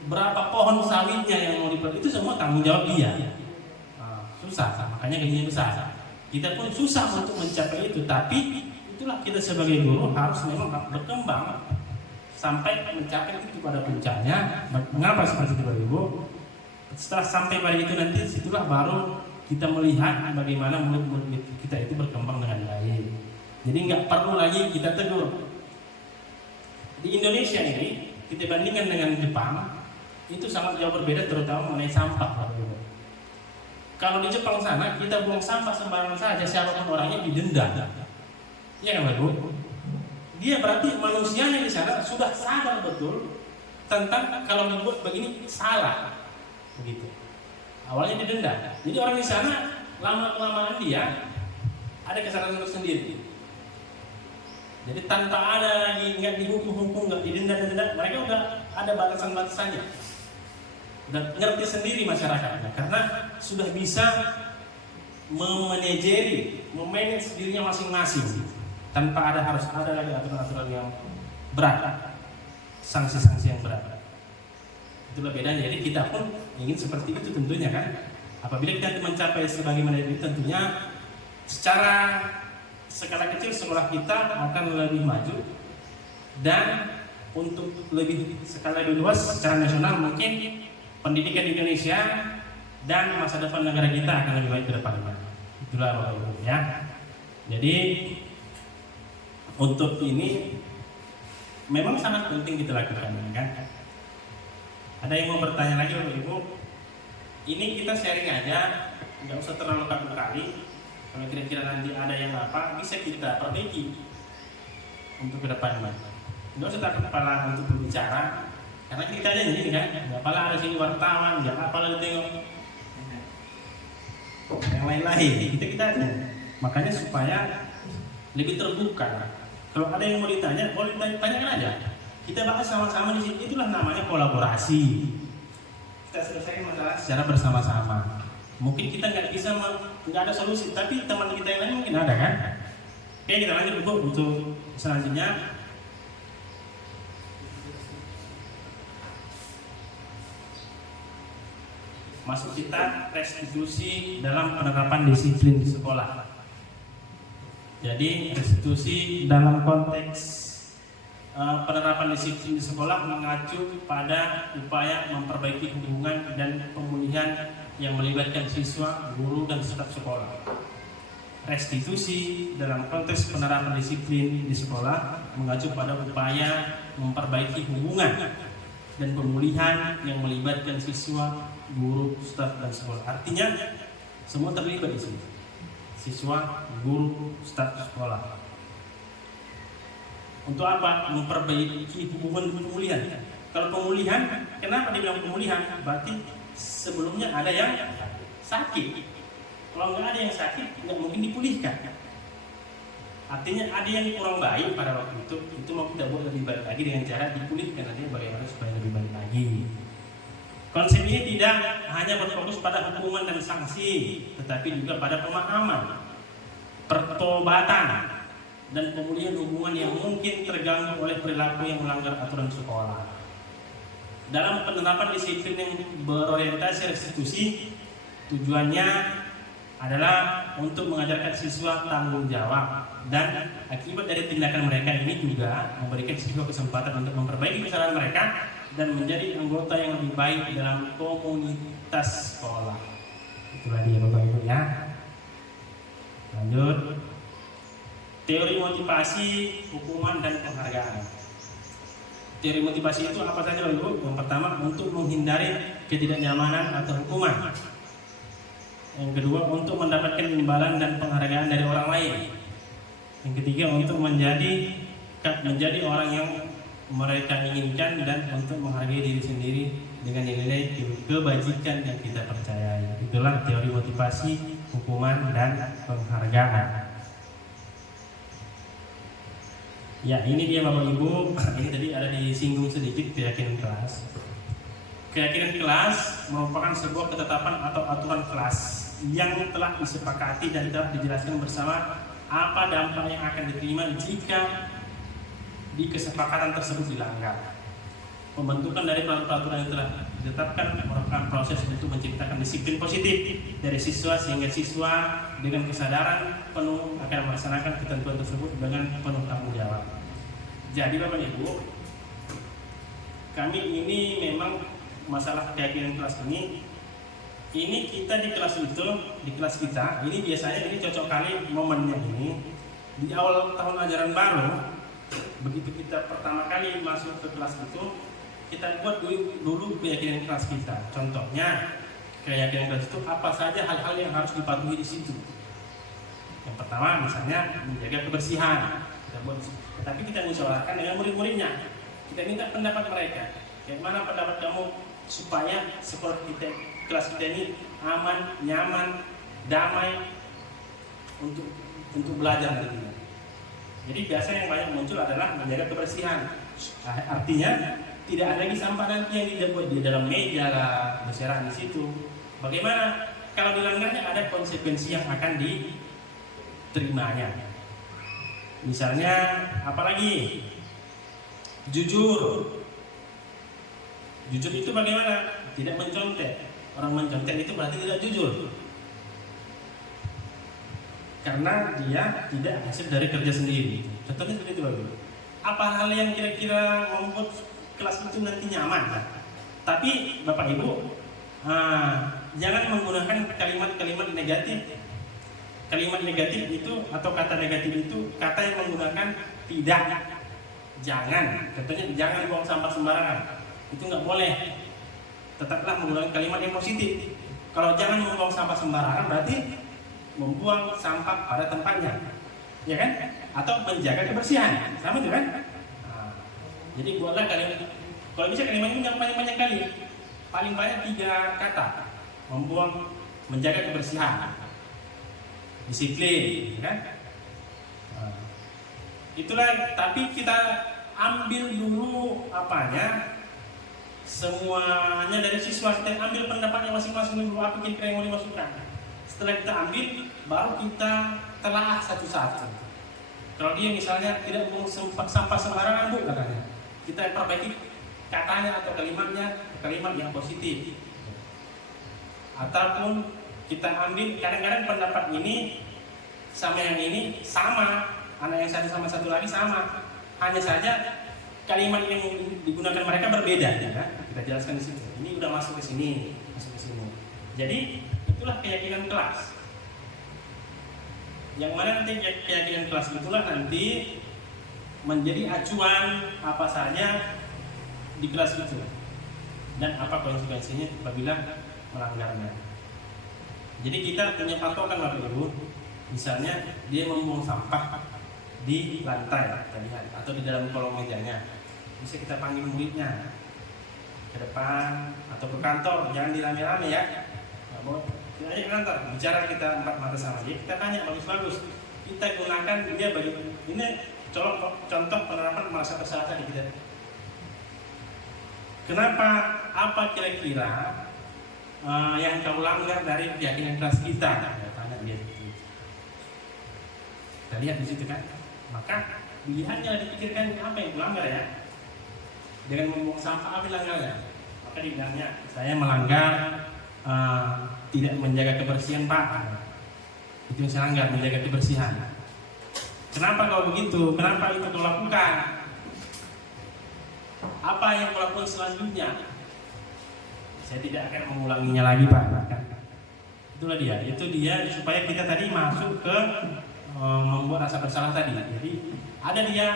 berapa pohon sawitnya yang mau diperlukan, itu semua tanggung jawab dia. Susah, makanya gajinya besar. Kita pun susah untuk mencapai itu, tapi itulah kita sebagai guru harus memang berkembang sampai mencapai itu pada puncaknya. Mengapa seperti itu Bapak Ibu? Setelah sampai pada itu nanti, situlah baru kita melihat bagaimana murid-murid kita itu berkembang dengan baik. Jadi nggak perlu lagi kita tegur. Di Indonesia ini kita bandingkan dengan Jepang, itu sangat jauh berbeda, terutama mengenai sampah Bapak Ibu. Kalau di Jepang sana kita buang sampah sembarangan saja, siapapun orangnya didenda. Iya kan Bapak Ibu? Dia berarti manusianya di sana sudah sadar betul tentang kalau membuat begini salah, begitu. Awalnya didenda. Jadi orang di sana lama-kelamaan dia ada kesalahan tersendiri. Jadi tanpa ada lagi, nggak dihukum-hukum, nggak didenda-denda, mereka udah ada batasan-batasannya dan ngerti sendiri masyarakatnya, karena sudah bisa memanajeri, memanage dirinya masing-masing tanpa harus ada lagi aturan-aturan yang berat, sanksi-sanksi yang berat. Itulah bedanya. Jadi kita pun ingin seperti itu tentunya kan. Apabila kita mencapai sebagaimana itu, tentunya secara skala kecil sekolah kita akan lebih maju, dan untuk lebih skala lebih luas secara nasional mungkin pendidikan di Indonesia dan masa depan negara kita akan lebih baik ke depannya. Itulah Bapak Ibu ya. Jadi untuk ini memang sangat penting kita lakukan kan. Ada yang mau bertanya lagi Bapak Ibu? Ini kita sharing aja, nggak usah terlalu kaku kali. Kalau kira-kira nanti ada yang apa, bisa kita perbaiki untuk ke depannya. Nggak usah takut kepala untuk berbicara, karena kita aja ini kan, nggak apalah ada sini wartawan, nggak apalah tengok yang lain-lain, kita aja. Makanya supaya lebih terbuka. Kalau ada yang mau ditanya, boleh tanyakan aja. Kita bahas sama-sama di sini. Itulah namanya kolaborasi. Kita selesaikan masalah secara bersama-sama. Mungkin kita nggak bisa, nggak ada solusi, tapi teman kita yang lain mungkin ada kan? Oke, kita lanjut untuk selanjutnya. Masuk kita restitusi dalam penerapan disiplin di sekolah. Jadi restitusi dalam konteks penerapan disiplin di sekolah mengacu pada upaya memperbaiki hubungan dan pemulihan yang melibatkan siswa, guru, dan staf sekolah. Restitusi dalam konteks penerapan disiplin di sekolah mengacu pada upaya memperbaiki hubungan dan pemulihan yang melibatkan siswa, guru, staf, dan sekolah. Artinya semua terlibat di sini. Siswa, guru, staf sekolah. Untuk apa? Memperbaiki hubungan pemulihan. Kalau pemulihan, kenapa dibilang pemulihan? Berarti sebelumnya ada yang sakit. Kalau nggak ada yang sakit, nggak mungkin dipulihkan. Artinya ada yang kurang baik pada waktu itu mau kita buat lebih baik lagi dengan cara dipulihkan. Nanti bagaimana supaya lebih baik lagi. Konsep ini tidak hanya berfokus pada hukuman dan sanksi, tetapi juga pada pemahaman, pertobatan, dan pemulihan hubungan yang mungkin terganggu oleh perilaku yang melanggar aturan sekolah. Dalam penerapan disiplin yang berorientasi restitusi, tujuannya adalah untuk mengajarkan siswa tanggung jawab, dan akibat dari tindakan mereka ini juga memberikan siswa kesempatan untuk memperbaiki kesalahan mereka dan menjadi anggota yang lebih baik dalam komunitas sekolah. Itulah dia Bapak Ibu ya. Lanjut. Teori motivasi, hukuman, dan penghargaan. Teori motivasi itu apa saja Bapak Ibu? Yang pertama, untuk menghindari ketidaknyamanan atau hukuman. Yang kedua, untuk mendapatkan imbalan dan penghargaan dari orang lain. Yang ketiga, untuk menjadi orang yang mereka inginkan dan untuk menghargai diri sendiri dengan nilai kebajikan yang kita percayai. Itulah teori motivasi, hukuman, dan penghargaan. Ya, ini dia Bapak Ibu. Ini tadi ada disinggung sedikit keyakinan kelas. Keyakinan kelas merupakan sebuah ketetapan atau aturan kelas yang telah disepakati dan telah dijelaskan bersama apa dampak yang akan diterima jika di kesepakatan tersebut dilanggar. Pembentukan dari peraturan yang telah ditetapkan merupakan proses untuk menciptakan disiplin positif dari siswa sehingga siswa dengan kesadaran penuh akan melaksanakan ketentuan tersebut dengan penuh tanggung jawab. Jadi Bapak Ibu, kami ini memang masalah keyakinan kelas ini kita di kelas itu, di kelas kita ini biasanya ini cocok kali momennya ini di awal tahun ajaran baru. Begitu kita pertama kali masuk ke kelas itu, kita buat dulu keyakinan kelas kita. Contohnya keyakinan kelas itu apa saja hal-hal yang harus dipatuhi di situ. Yang pertama misalnya menjaga kebersihan. Kita buat, tapi kita musyawarahkan dengan murid-muridnya. Kita minta pendapat mereka. Bagaimana pendapat kamu supaya sekolah kita, kelas kita ini aman, nyaman, damai untuk belajar nantinya. Jadi biasanya yang banyak muncul adalah menjaga kebersihan. Artinya tidak ada lagi sampah nanti yang dibuat di dalam meja lah, berserahan di situ. Bagaimana kalau dilanggarnya? Ada konsekuensi yang akan diterimanya. Misalnya apalagi jujur itu bagaimana? Tidak mencontek. Orang mencontek itu berarti tidak jujur, karena dia tidak hasil dari kerja sendiri. Contohnya seperti itu, Bapak. Apa hal yang kira-kira membuat kelas itu nanti nyaman? Tapi Bapak Ibu, jangan menggunakan kalimat-kalimat negatif. Kalimat negatif itu atau kata negatif itu kata yang menggunakan tidak, jangan. Contohnya jangan buang sampah sembarangan. Itu nggak boleh. Tetaplah menggunakan kalimat yang positif. Kalau jangan membuang sampah sembarangan berarti membuang sampah pada tempatnya, ya kan? Atau menjaga kebersihan, sama itu kan? Jadi buatlah kalimat. Kalau bisa kalimat ini yang banyak kali, paling banyak 3 kata: membuang, menjaga kebersihan, disiplin, ya kan? Itulah. Tapi kita ambil dulu apanya? Semuanya dari siswa, kita ambil pendapatnya masing-masing dulu, apa kira-kira yang mau dimasukkan. Setelah kita ambil, baru kita telah satu-satu. Kalau dia misalnya tidak mau sampah sembarangan, Bu, katanya, kita perbaiki katanya atau kalimatnya, kalimat yang positif. Ataupun kita ambil, kadang-kadang pendapat ini sama yang ini sama, anak yang satu sama satu lagi sama, hanya saja kalimat yang digunakan mereka berbeda, ya. Kita jelaskan di situ. Ini udah masuk ke sini, masuk ke sini. Jadi itulah keyakinan kelas. Yang mana nanti keyakinan kelas itulah nanti menjadi acuan apa saja di kelas itu dan apa konsekuensinya apabila melanggarnya. Jadi kita punya patokan, Bapak Ibu. Misalnya dia membuang sampah di lantai atau di dalam kolong mejanya, bisa kita panggil muridnya ke depan atau ke kantor, jangan dirame-rame ya. Kita aja ke kantor, bicara kita 4 mata sama dia, kita tanya bagus-bagus, kita gunakan dia bagi ini contoh penerapan merasa bersalah tadi kita. Kenapa? Apa kira-kira yang kau langgar dari keyakinan kelas kita? Tanya dia. Kita lihat di situ kan. Maka pilihannya dipikirkan apa yang melanggar ya. Dengan membuang sampah apa langgarnya? Maka dibilangnya saya melanggar tidak menjaga kebersihan, Pak. Itu yang saya langgar, menjaga kebersihan. Kenapa kau begitu? Kenapa itu kau lakukan? Apa yang kau lakukan selanjutnya? Saya tidak akan mengulanginya lagi, Pak. Itulah dia. Itu dia supaya kita tadi masuk ke membuat rasa bersalah tadi. Jadi ada dia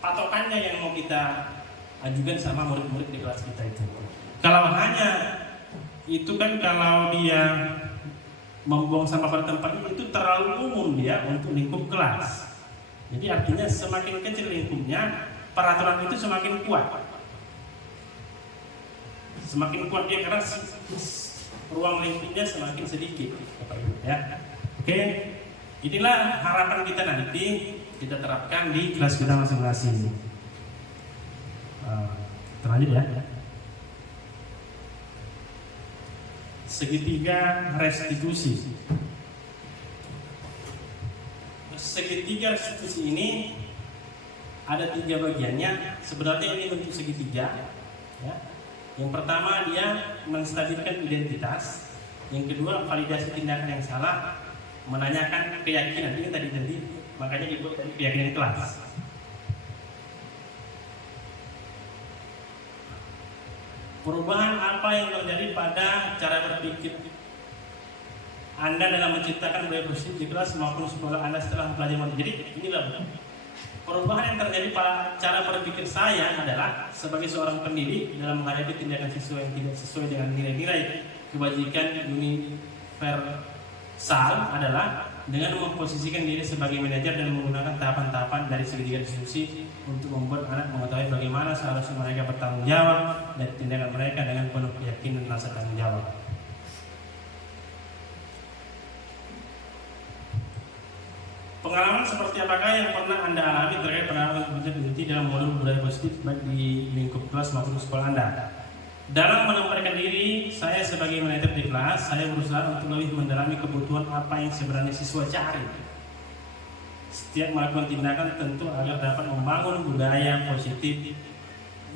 patokannya yang mau kita ajukan sama murid-murid di kelas kita itu. Kalau hanya itu kan, kalau dia membuang sampah pada tempatnya itu terlalu umum dia untuk lingkup kelas. Jadi artinya semakin kecil lingkupnya, peraturan itu semakin kuat. Semakin kuat dia karena ruang lingkupnya semakin sedikit, ya. Oke. Inilah harapan kita nanti kita terapkan di kelas kita masing-masing. Terlanjut ya. Segitiga restitusi. Segitiga restitusi ini ada 3 bagiannya. Sebenarnya ini bentuk segitiga. Ya. Yang pertama dia menstabilkan identitas. Yang kedua validasi tindakan yang salah, menanyakan keyakinan. Ini tadi makanya dibuat tadi keyakinan kelas. Perubahan apa yang terjadi pada cara berpikir Anda dalam menciptakan budaya bersih di kelas maupun sekolah Anda setelah mempelajari. Jadi inilah perubahan yang terjadi pada cara berpikir saya adalah sebagai seorang pendidik dalam menghadapi tindakan siswa yang tidak sesuai dengan nilai-nilai kebajikan universal adalah dengan memposisikan diri sebagai manajer dan menggunakan tahapan-tahapan dari segitiga diskusi untuk membuat anak mengetahui bagaimana seharusnya mereka bertanggung jawab dari tindakan mereka dengan penuh keyakinan dan rasa tanggung jawab. Pengalaman seperti apakah yang pernah Anda alami terkait penerapan community dalam modul budaya positif baik di lingkup kelas maupun sekolah Anda? Dalam menempatkan diri, saya sebagai manajer di kelas, saya berusaha untuk lebih mendalami kebutuhan apa yang sebenarnya siswa cari. Setiap melakukan tindakan tentu agar dapat membangun budaya positif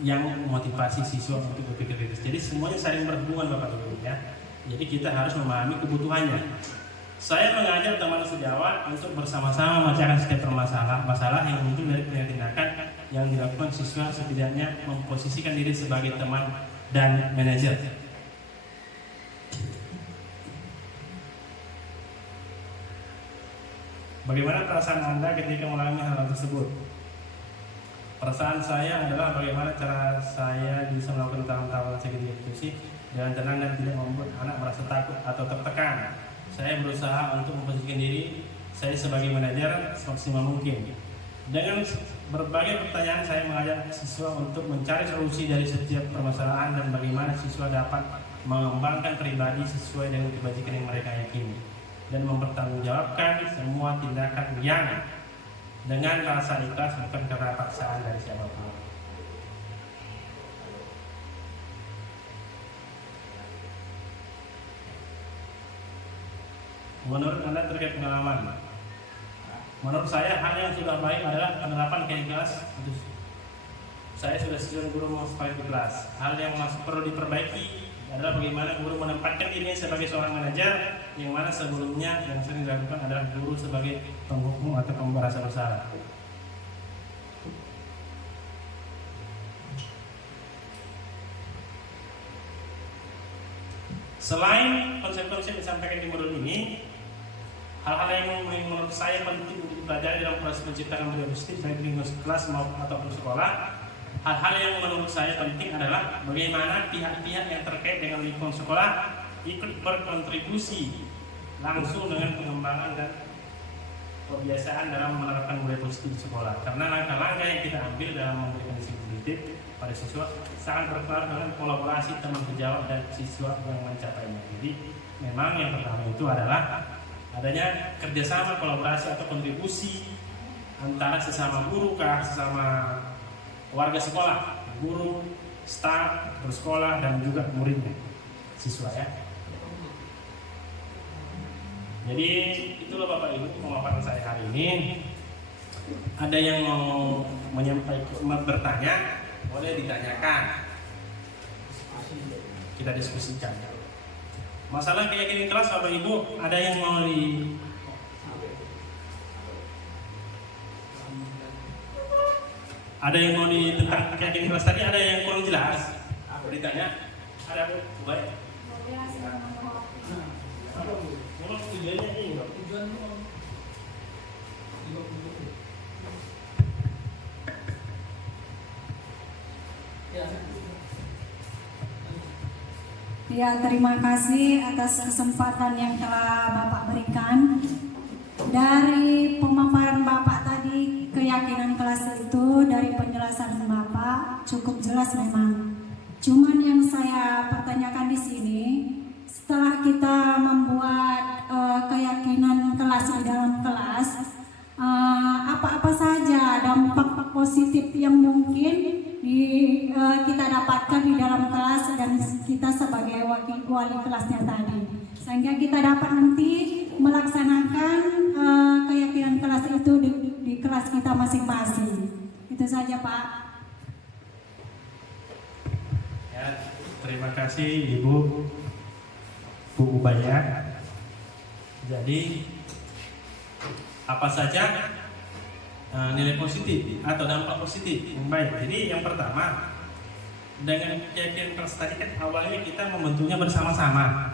yang memotivasi siswa untuk berpikir kritis. Jadi semuanya saling berhubungan Bapak Ibu ya. Jadi kita harus memahami kebutuhannya. Saya mengajak teman sejawat untuk bersama-sama memecahkan setiap masalah yang muncul dari tindakan yang dilakukan siswa, setidaknya memposisikan diri sebagai teman dan manajer. Bagaimana perasaan Anda ketika mengalami hal tersebut? Perasaan saya adalah bagaimana cara saya bisa melakukan tahapan ketika diskusi dengan tenang dan tidak membuat anak merasa takut atau tertekan. Saya berusaha untuk memposisikan diri saya sebagai manajer semaksimal mungkin. Dengan berbagai pertanyaan saya mengajak siswa untuk mencari solusi dari setiap permasalahan dan bagaimana siswa dapat mengembangkan pribadi sesuai dengan kebajikan yang mereka yakini dan mempertanggungjawabkan semua tindakan yang dengan rasa ikhlas bukan karena paksaan dari siapapun. Menurut Anda terkait pengalaman? Menurut saya hal yang sudah baik adalah penerapan kelas. Saya sudah sesuai guru mau di kelas. Hal yang masih perlu diperbaiki adalah bagaimana guru menempatkan dirinya sebagai seorang manajer, yang mana sebelumnya yang sering dilakukan adalah guru sebagai penghukum atau pemberasa bersalah. Selain konsep-konsep yang disampaikan di modul ini, hal-hal yang menurut saya penting untuk dipelajari dalam proses menciptakan budaya positif baik di kelas maupun sekolah. Hal-hal yang menurut saya penting adalah bagaimana pihak-pihak yang terkait dengan lingkungan sekolah ikut berkontribusi langsung dengan pengembangan dan kebiasaan dalam menerapkan budaya positif di sekolah. Karena langkah-langkah yang kita ambil dalam memberikan disiplin positif pada siswa sangat berpengaruh dengan kolaborasi teman sejawat dan siswa yang mencapainya. Jadi memang yang pertama itu adalah adanya kerjasama, kolaborasi atau kontribusi antara sesama guru, sesama warga sekolah, guru, staf, bersekolah dan juga muridnya, siswa ya. Jadi itulah Bapak Ibu pemaparan saya hari ini. Ada yang mau menyampaikan, bertanya, boleh ditanyakan. Kita diskusikan. Masalah keyakinan kelas Bapak Ibu, ada yang mau tentang keyakinan kelas tadi, ada yang kurang jelas? Apa ditanya? Ada apa? Baik. Tujuannya ini, Ya, terima kasih atas kesempatan yang telah Bapak berikan. Dari pemaparan Bapak tadi, keyakinan kelas itu dari penjelasan Bapak cukup jelas memang. Cuman yang saya pertanyakan di sini, setelah kita membuat keyakinan kelas di dalam kelas, apa-apa saja dampak positif yang mungkin kita dapatkan di dalam kelas dan kita sebagai wali kelasnya tadi, sehingga kita dapat nanti melaksanakan keyakinan kelas itu di kelas kita masing-masing. Itu saja Pak. Ya, terima kasih Ibu Bu Ubaya. Jadi apa saja nilai positif atau dampak positif yang baik. Jadi yang pertama, dengan keyakinan kelas tadi kan awalnya kita membentuknya bersama-sama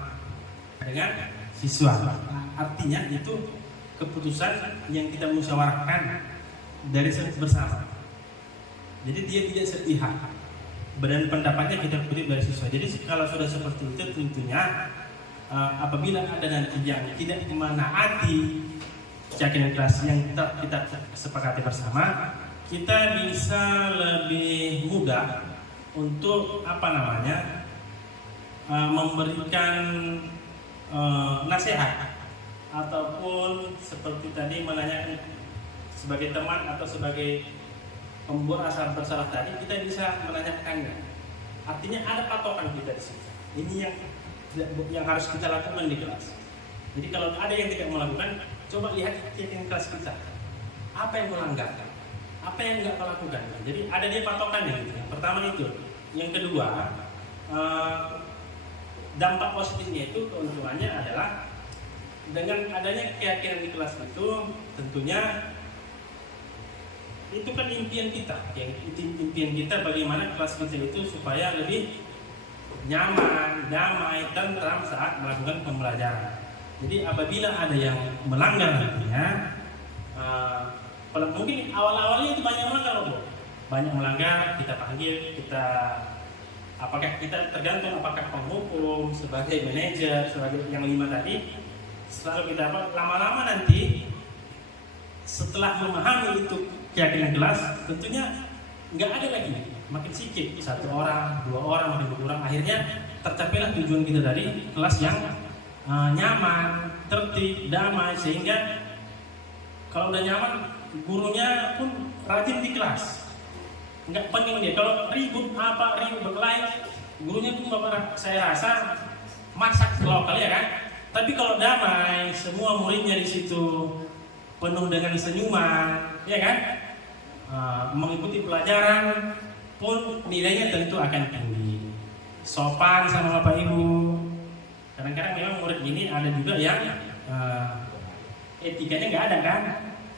dengan siswa. Artinya itu keputusan yang kita musyawarahkan dari bersama. Jadi dia tidak sepihak. Dan pendapatnya kita kutip dari siswa. Jadi kalau sudah seperti itu, tentunya apabila ada nanti yang tidak menaati keyakinan kelas yang kita sepakati bersama, kita bisa lebih mudah untuk memberikan nasihat ataupun seperti tadi menanyakan sebagai teman atau sebagai pembuat rasa bersalah tadi, kita bisa menanyakannya. Artinya ada patokan kita di situ. Ini yang harus kita lakukan di kelas. Jadi kalau ada yang tidak melakukan, coba lihat keyakinan kelas kita. Apa yang melanggar? Apa yang nggak melakukan? Jadi ada dia patokannya gitu. Yang pertama itu. Yang kedua, dampak positifnya itu keuntungannya adalah dengan adanya keyakinan di kelas itu, tentunya itu kan impian kita, impian kita bagaimana kelas kita itu supaya lebih nyaman, damai, tentram saat melakukan pembelajaran. Jadi apabila ada yang melanggar nantinya, mungkin awal-awalnya itu banyak melanggar, banyak melanggar, kita panggil, apakah kita tergantung apakah penghukum, sebagai manajer, sebagai yang 5 tadi, selalu kita lama-lama nanti setelah memahami itu keyakinan kelas, tentunya nggak ada lagi, makin sedikit, 1 orang, 2 orang, makin berkurang, akhirnya tercapailah tujuan kita dari kelas yang nyaman, tertib, damai, sehingga kalau udah nyaman, gurunya pun rajin di kelas, nggak penting dia kalau ribut berkelahi, gurunya pun saya rasa masak lokal ya kan. Tapi kalau damai, semua muridnya di situ penuh dengan senyuman, ya kan? Mengikuti pelajaran pun nilainya tentu akan tinggi. Sopan sama Bapak Ibu. Kadang-kadang memang murid ini ada juga yang etikanya nggak ada kan?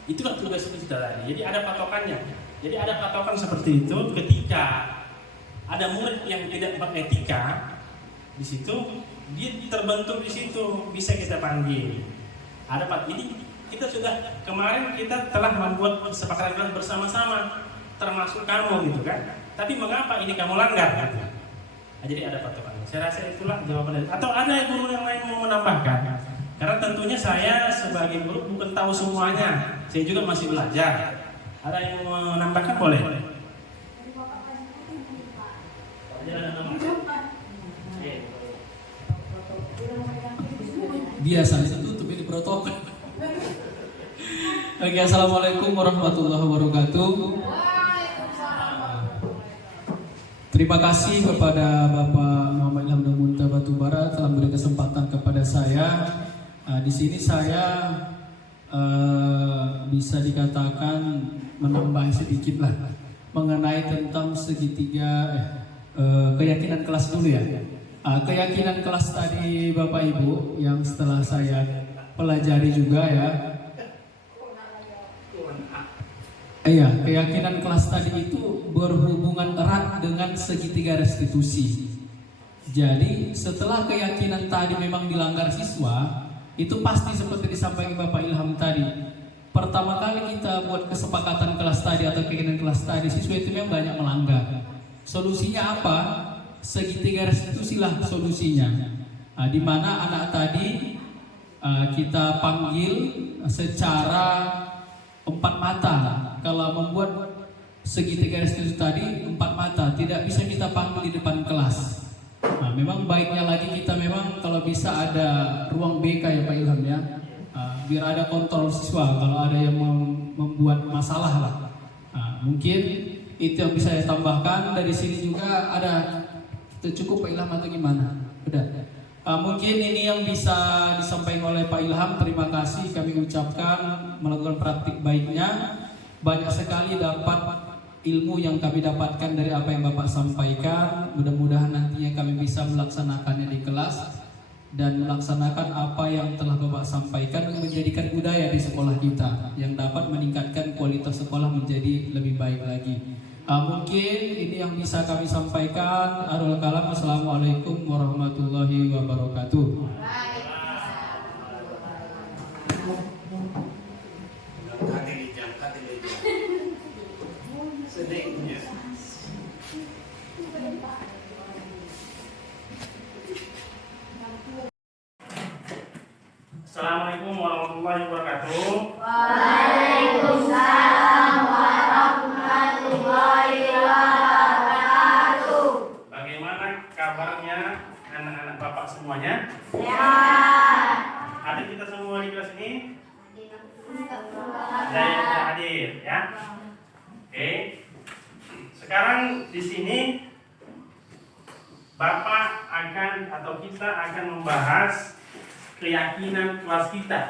Itu kan tugas kita tadi. Jadi ada patokannya. Jadi ada patokan seperti itu ketika ada murid yang tidak beretika di situ, dia terbentuk di situ, bisa kita panggil. Ada Pak, ini kita sudah kemarin kita telah membuat kesepakatan bersama-sama, termasuk kamu gitu kan. Tapi mengapa ini kamu langgar? Gitu. Nah, jadi ada patokan. Saya rasa itulah jawaban dari. Atau ada guru yang lain mau menambahkan? Karena tentunya saya sebagai guru bukan tahu semuanya. Saya juga masih belajar. Ada yang mau menambahkan boleh? Biasanya tutup ini protokol. Oke, assalamualaikum warahmatullahi wabarakatuh. Terima kasih kepada Bapak Muhammad Ilham Damunta Batubara telah memberi kesempatan kepada saya. Di sini saya bisa dikatakan menambah sedikit lah mengenai tentang segitiga keyakinan kelas dulu ya. Keyakinan kelas tadi Bapak Ibu yang setelah saya pelajari juga ya. Iya, keyakinan kelas tadi itu berhubungan erat dengan segitiga restitusi. Jadi setelah keyakinan tadi memang dilanggar siswa, itu pasti seperti disampaikan Bapak Ilham tadi. Pertama kali kita buat kesepakatan kelas tadi atau keyakinan kelas tadi, siswa itu memang banyak melanggar. Solusinya apa? Segitiga restitusi lah solusinya. Di mana anak tadi kita panggil secara 4 mata. Kalau membuat segitiga restitusi tadi 4 mata, tidak bisa kita panggil di depan kelas. Memang baiknya lagi kita memang kalau bisa ada ruang BK ya Pak Ilham ya, biar ada kontrol siswa kalau ada yang membuat masalah lah. Mungkin itu yang bisa saya tambahkan. Dari sini juga ada, itu cukup Pak Ilham atau gimana? Udah. Mungkin ini yang bisa disampaikan oleh Pak Ilham. Terima kasih kami ucapkan melakukan praktik baiknya. Banyak sekali dapat ilmu yang kami dapatkan dari apa yang Bapak sampaikan. Mudah-mudahan nantinya kami bisa melaksanakannya di kelas dan melaksanakan apa yang telah Bapak sampaikan, menjadikan budaya di sekolah kita yang dapat meningkatkan kualitas sekolah menjadi lebih baik lagi. Mungkin ini yang bisa kami sampaikan. Arul kalam. Assalamualaikum warahmatullahi wabarakatuh. Assalamualaikum warahmatullahi wabarakatuh. Waalaikumsalam warahmatullahi wabarakatuh. Bagaimana kabarnya anak-anak Bapak semuanya? Sehat. Ada kita semua di kelas clear ya. Oke. Sekarang di sini Bapak akan atau kita akan membahas keyakinan kelas kita,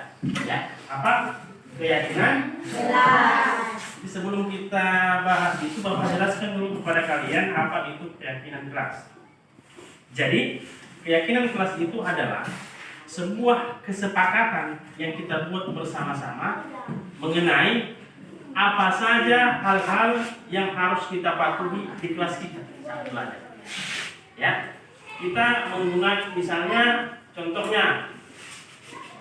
ya. Apa? Keyakinan kelas. Sebelum kita bahas itu, Bapak jelaskan dulu kepada kalian apa itu keyakinan kelas. Jadi, keyakinan kelas itu adalah sebuah kesepakatan yang kita buat bersama-sama mengenai apa saja hal-hal yang harus kita patuhi di kelas kita saat belajar. Ya, kita menggunakan misalnya contohnya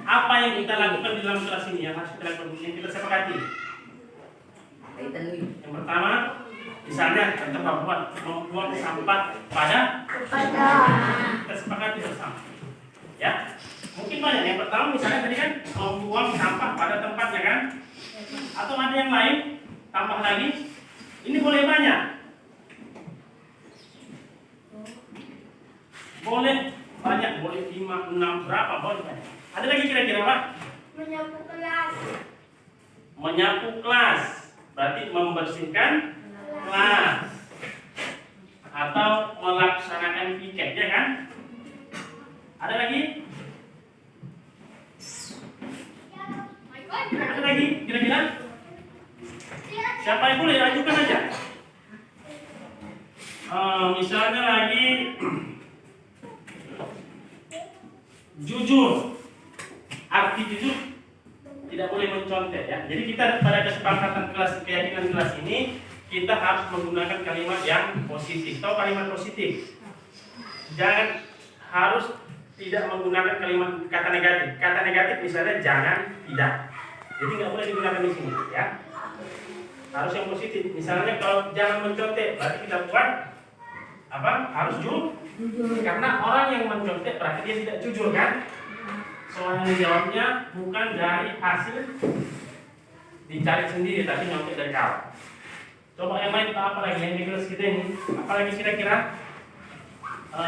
apa yang kita lakukan di dalam kelas ini yang harus kita lakukan, yang kita sepakati. Yang pertama, misalnya contoh membuang sampah pada kita sepakati bersama. Ya, mungkin banyak. Yang pertama misalnya tadi kan membuang sampah pada tempatnya kan, atau ada yang lain tambah lagi. Ini boleh banyak. Boleh banyak, boleh 5, 6, berapa, boleh banyak. Ada lagi kira-kira Pak? Menyapu kelas. Menyapu kelas, berarti membersihkan kelas. Atau melaksanakan piket, ya kan? Ada lagi? Ada lagi kira-kira? Siapa yang boleh ajukan aja? Misalnya lagi jujur. Arti jujur tidak boleh mencontek ya. Jadi kita pada kesepakatan kelas keyakinan kelas ini kita harus menggunakan kalimat yang positif. Tahu kalimat positif? Jangan harus tidak menggunakan kalimat kata negatif. Kata negatif misalnya jangan, tidak. Jadi nggak boleh digunakan di sini ya. Harus yang positif. Misalnya kalau jangan mencontek berarti kita buat apa? Harus jujur. Karena orang yang mencontek berarti dia tidak jujur kan? Soalnya jawabnya bukan dari hasil dicari sendiri tapi nyontek dari kawan. Coba yang lain apa lagi yang di kelas kita ini? Apa lagi kira-kira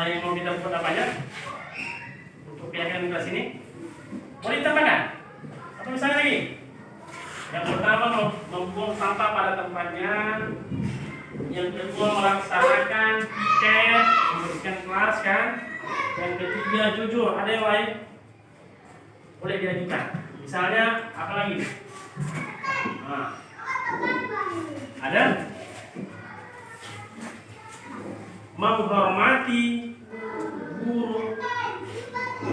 yang mau kita buat apa aja untuk keyakinan kelas ini? Mau ditambahkan? Apa misalnya lagi? Yang pertama membuang sampah pada tempatnya. Yang kedua melaksanakan piket, membersihkan kelas kan. Yang ketiga jujur. Ada yang lain? Boleh diajukan. Misalnya apa lagi? Nah. Ada? Menghormati guru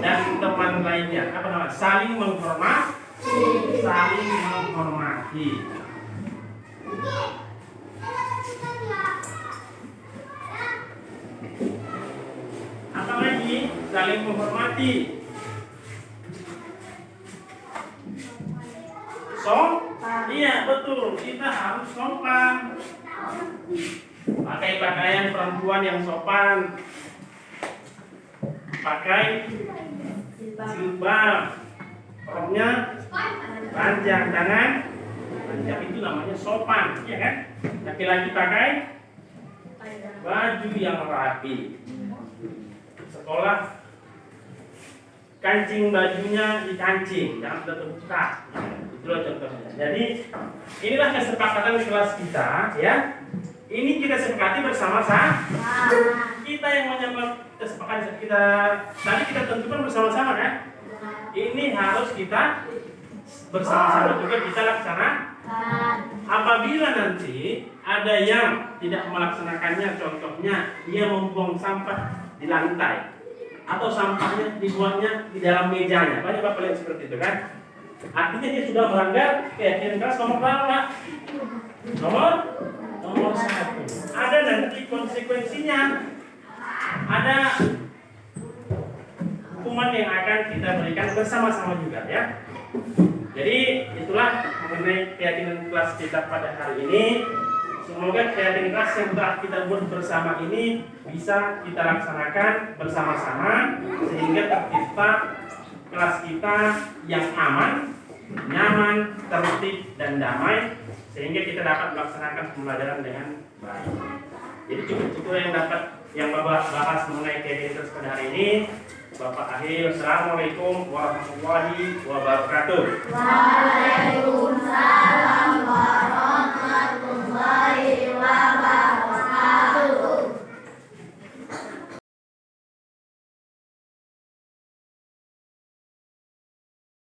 dan teman lainnya. Apa namanya? Saling menghormati. Saling menghormati. Apa lagi? Saling menghormati. Iya betul, kita harus sopan. Pakai pakaian perempuan yang sopan. Pakai jilbab. Roknya panjang, tangan panjang, itu namanya sopan, ya kan? Laki-laki pakai baju yang rapi. Sekolah kancing bajunya dikancing, jangan terbuka. Itulah contohnya. Jadi inilah kesepakatan kelas kita, ya. Ini kita sepakati bersama-sama. Kita yang menyebut kesepakatan kita tadi kita tentukan bersama-sama kan. Ini harus kita bersama-sama juga kita laksanakan. Apabila nanti ada yang tidak melaksanakannya, contohnya dia membuang sampah di lantai atau sampahnya dibuangnya di dalam mejanya, banyak bapak lihat seperti itu kan. Artinya dia sudah melanggar keyakinan kelas nomor berapa? Nomor 1. Ada nanti konsekuensinya. Ada hukuman yang akan kita berikan bersama-sama juga ya. Jadi itulah mengenai keyakinan kelas kita pada hari ini. Semoga keyakinan kelas yang telah kita buat bersama ini bisa kita laksanakan bersama-sama sehingga tercipta kelas kita yang aman, nyaman, tertib dan damai sehingga kita dapat melaksanakan pembelajaran dengan baik. Jadi cukup yang dapat yang Bapak bahas mengenai keyakinan kelas pada hari ini. Bapak akhir, Assalamualaikum warahmatullahi wabarakatuh. Waalaikumsalam.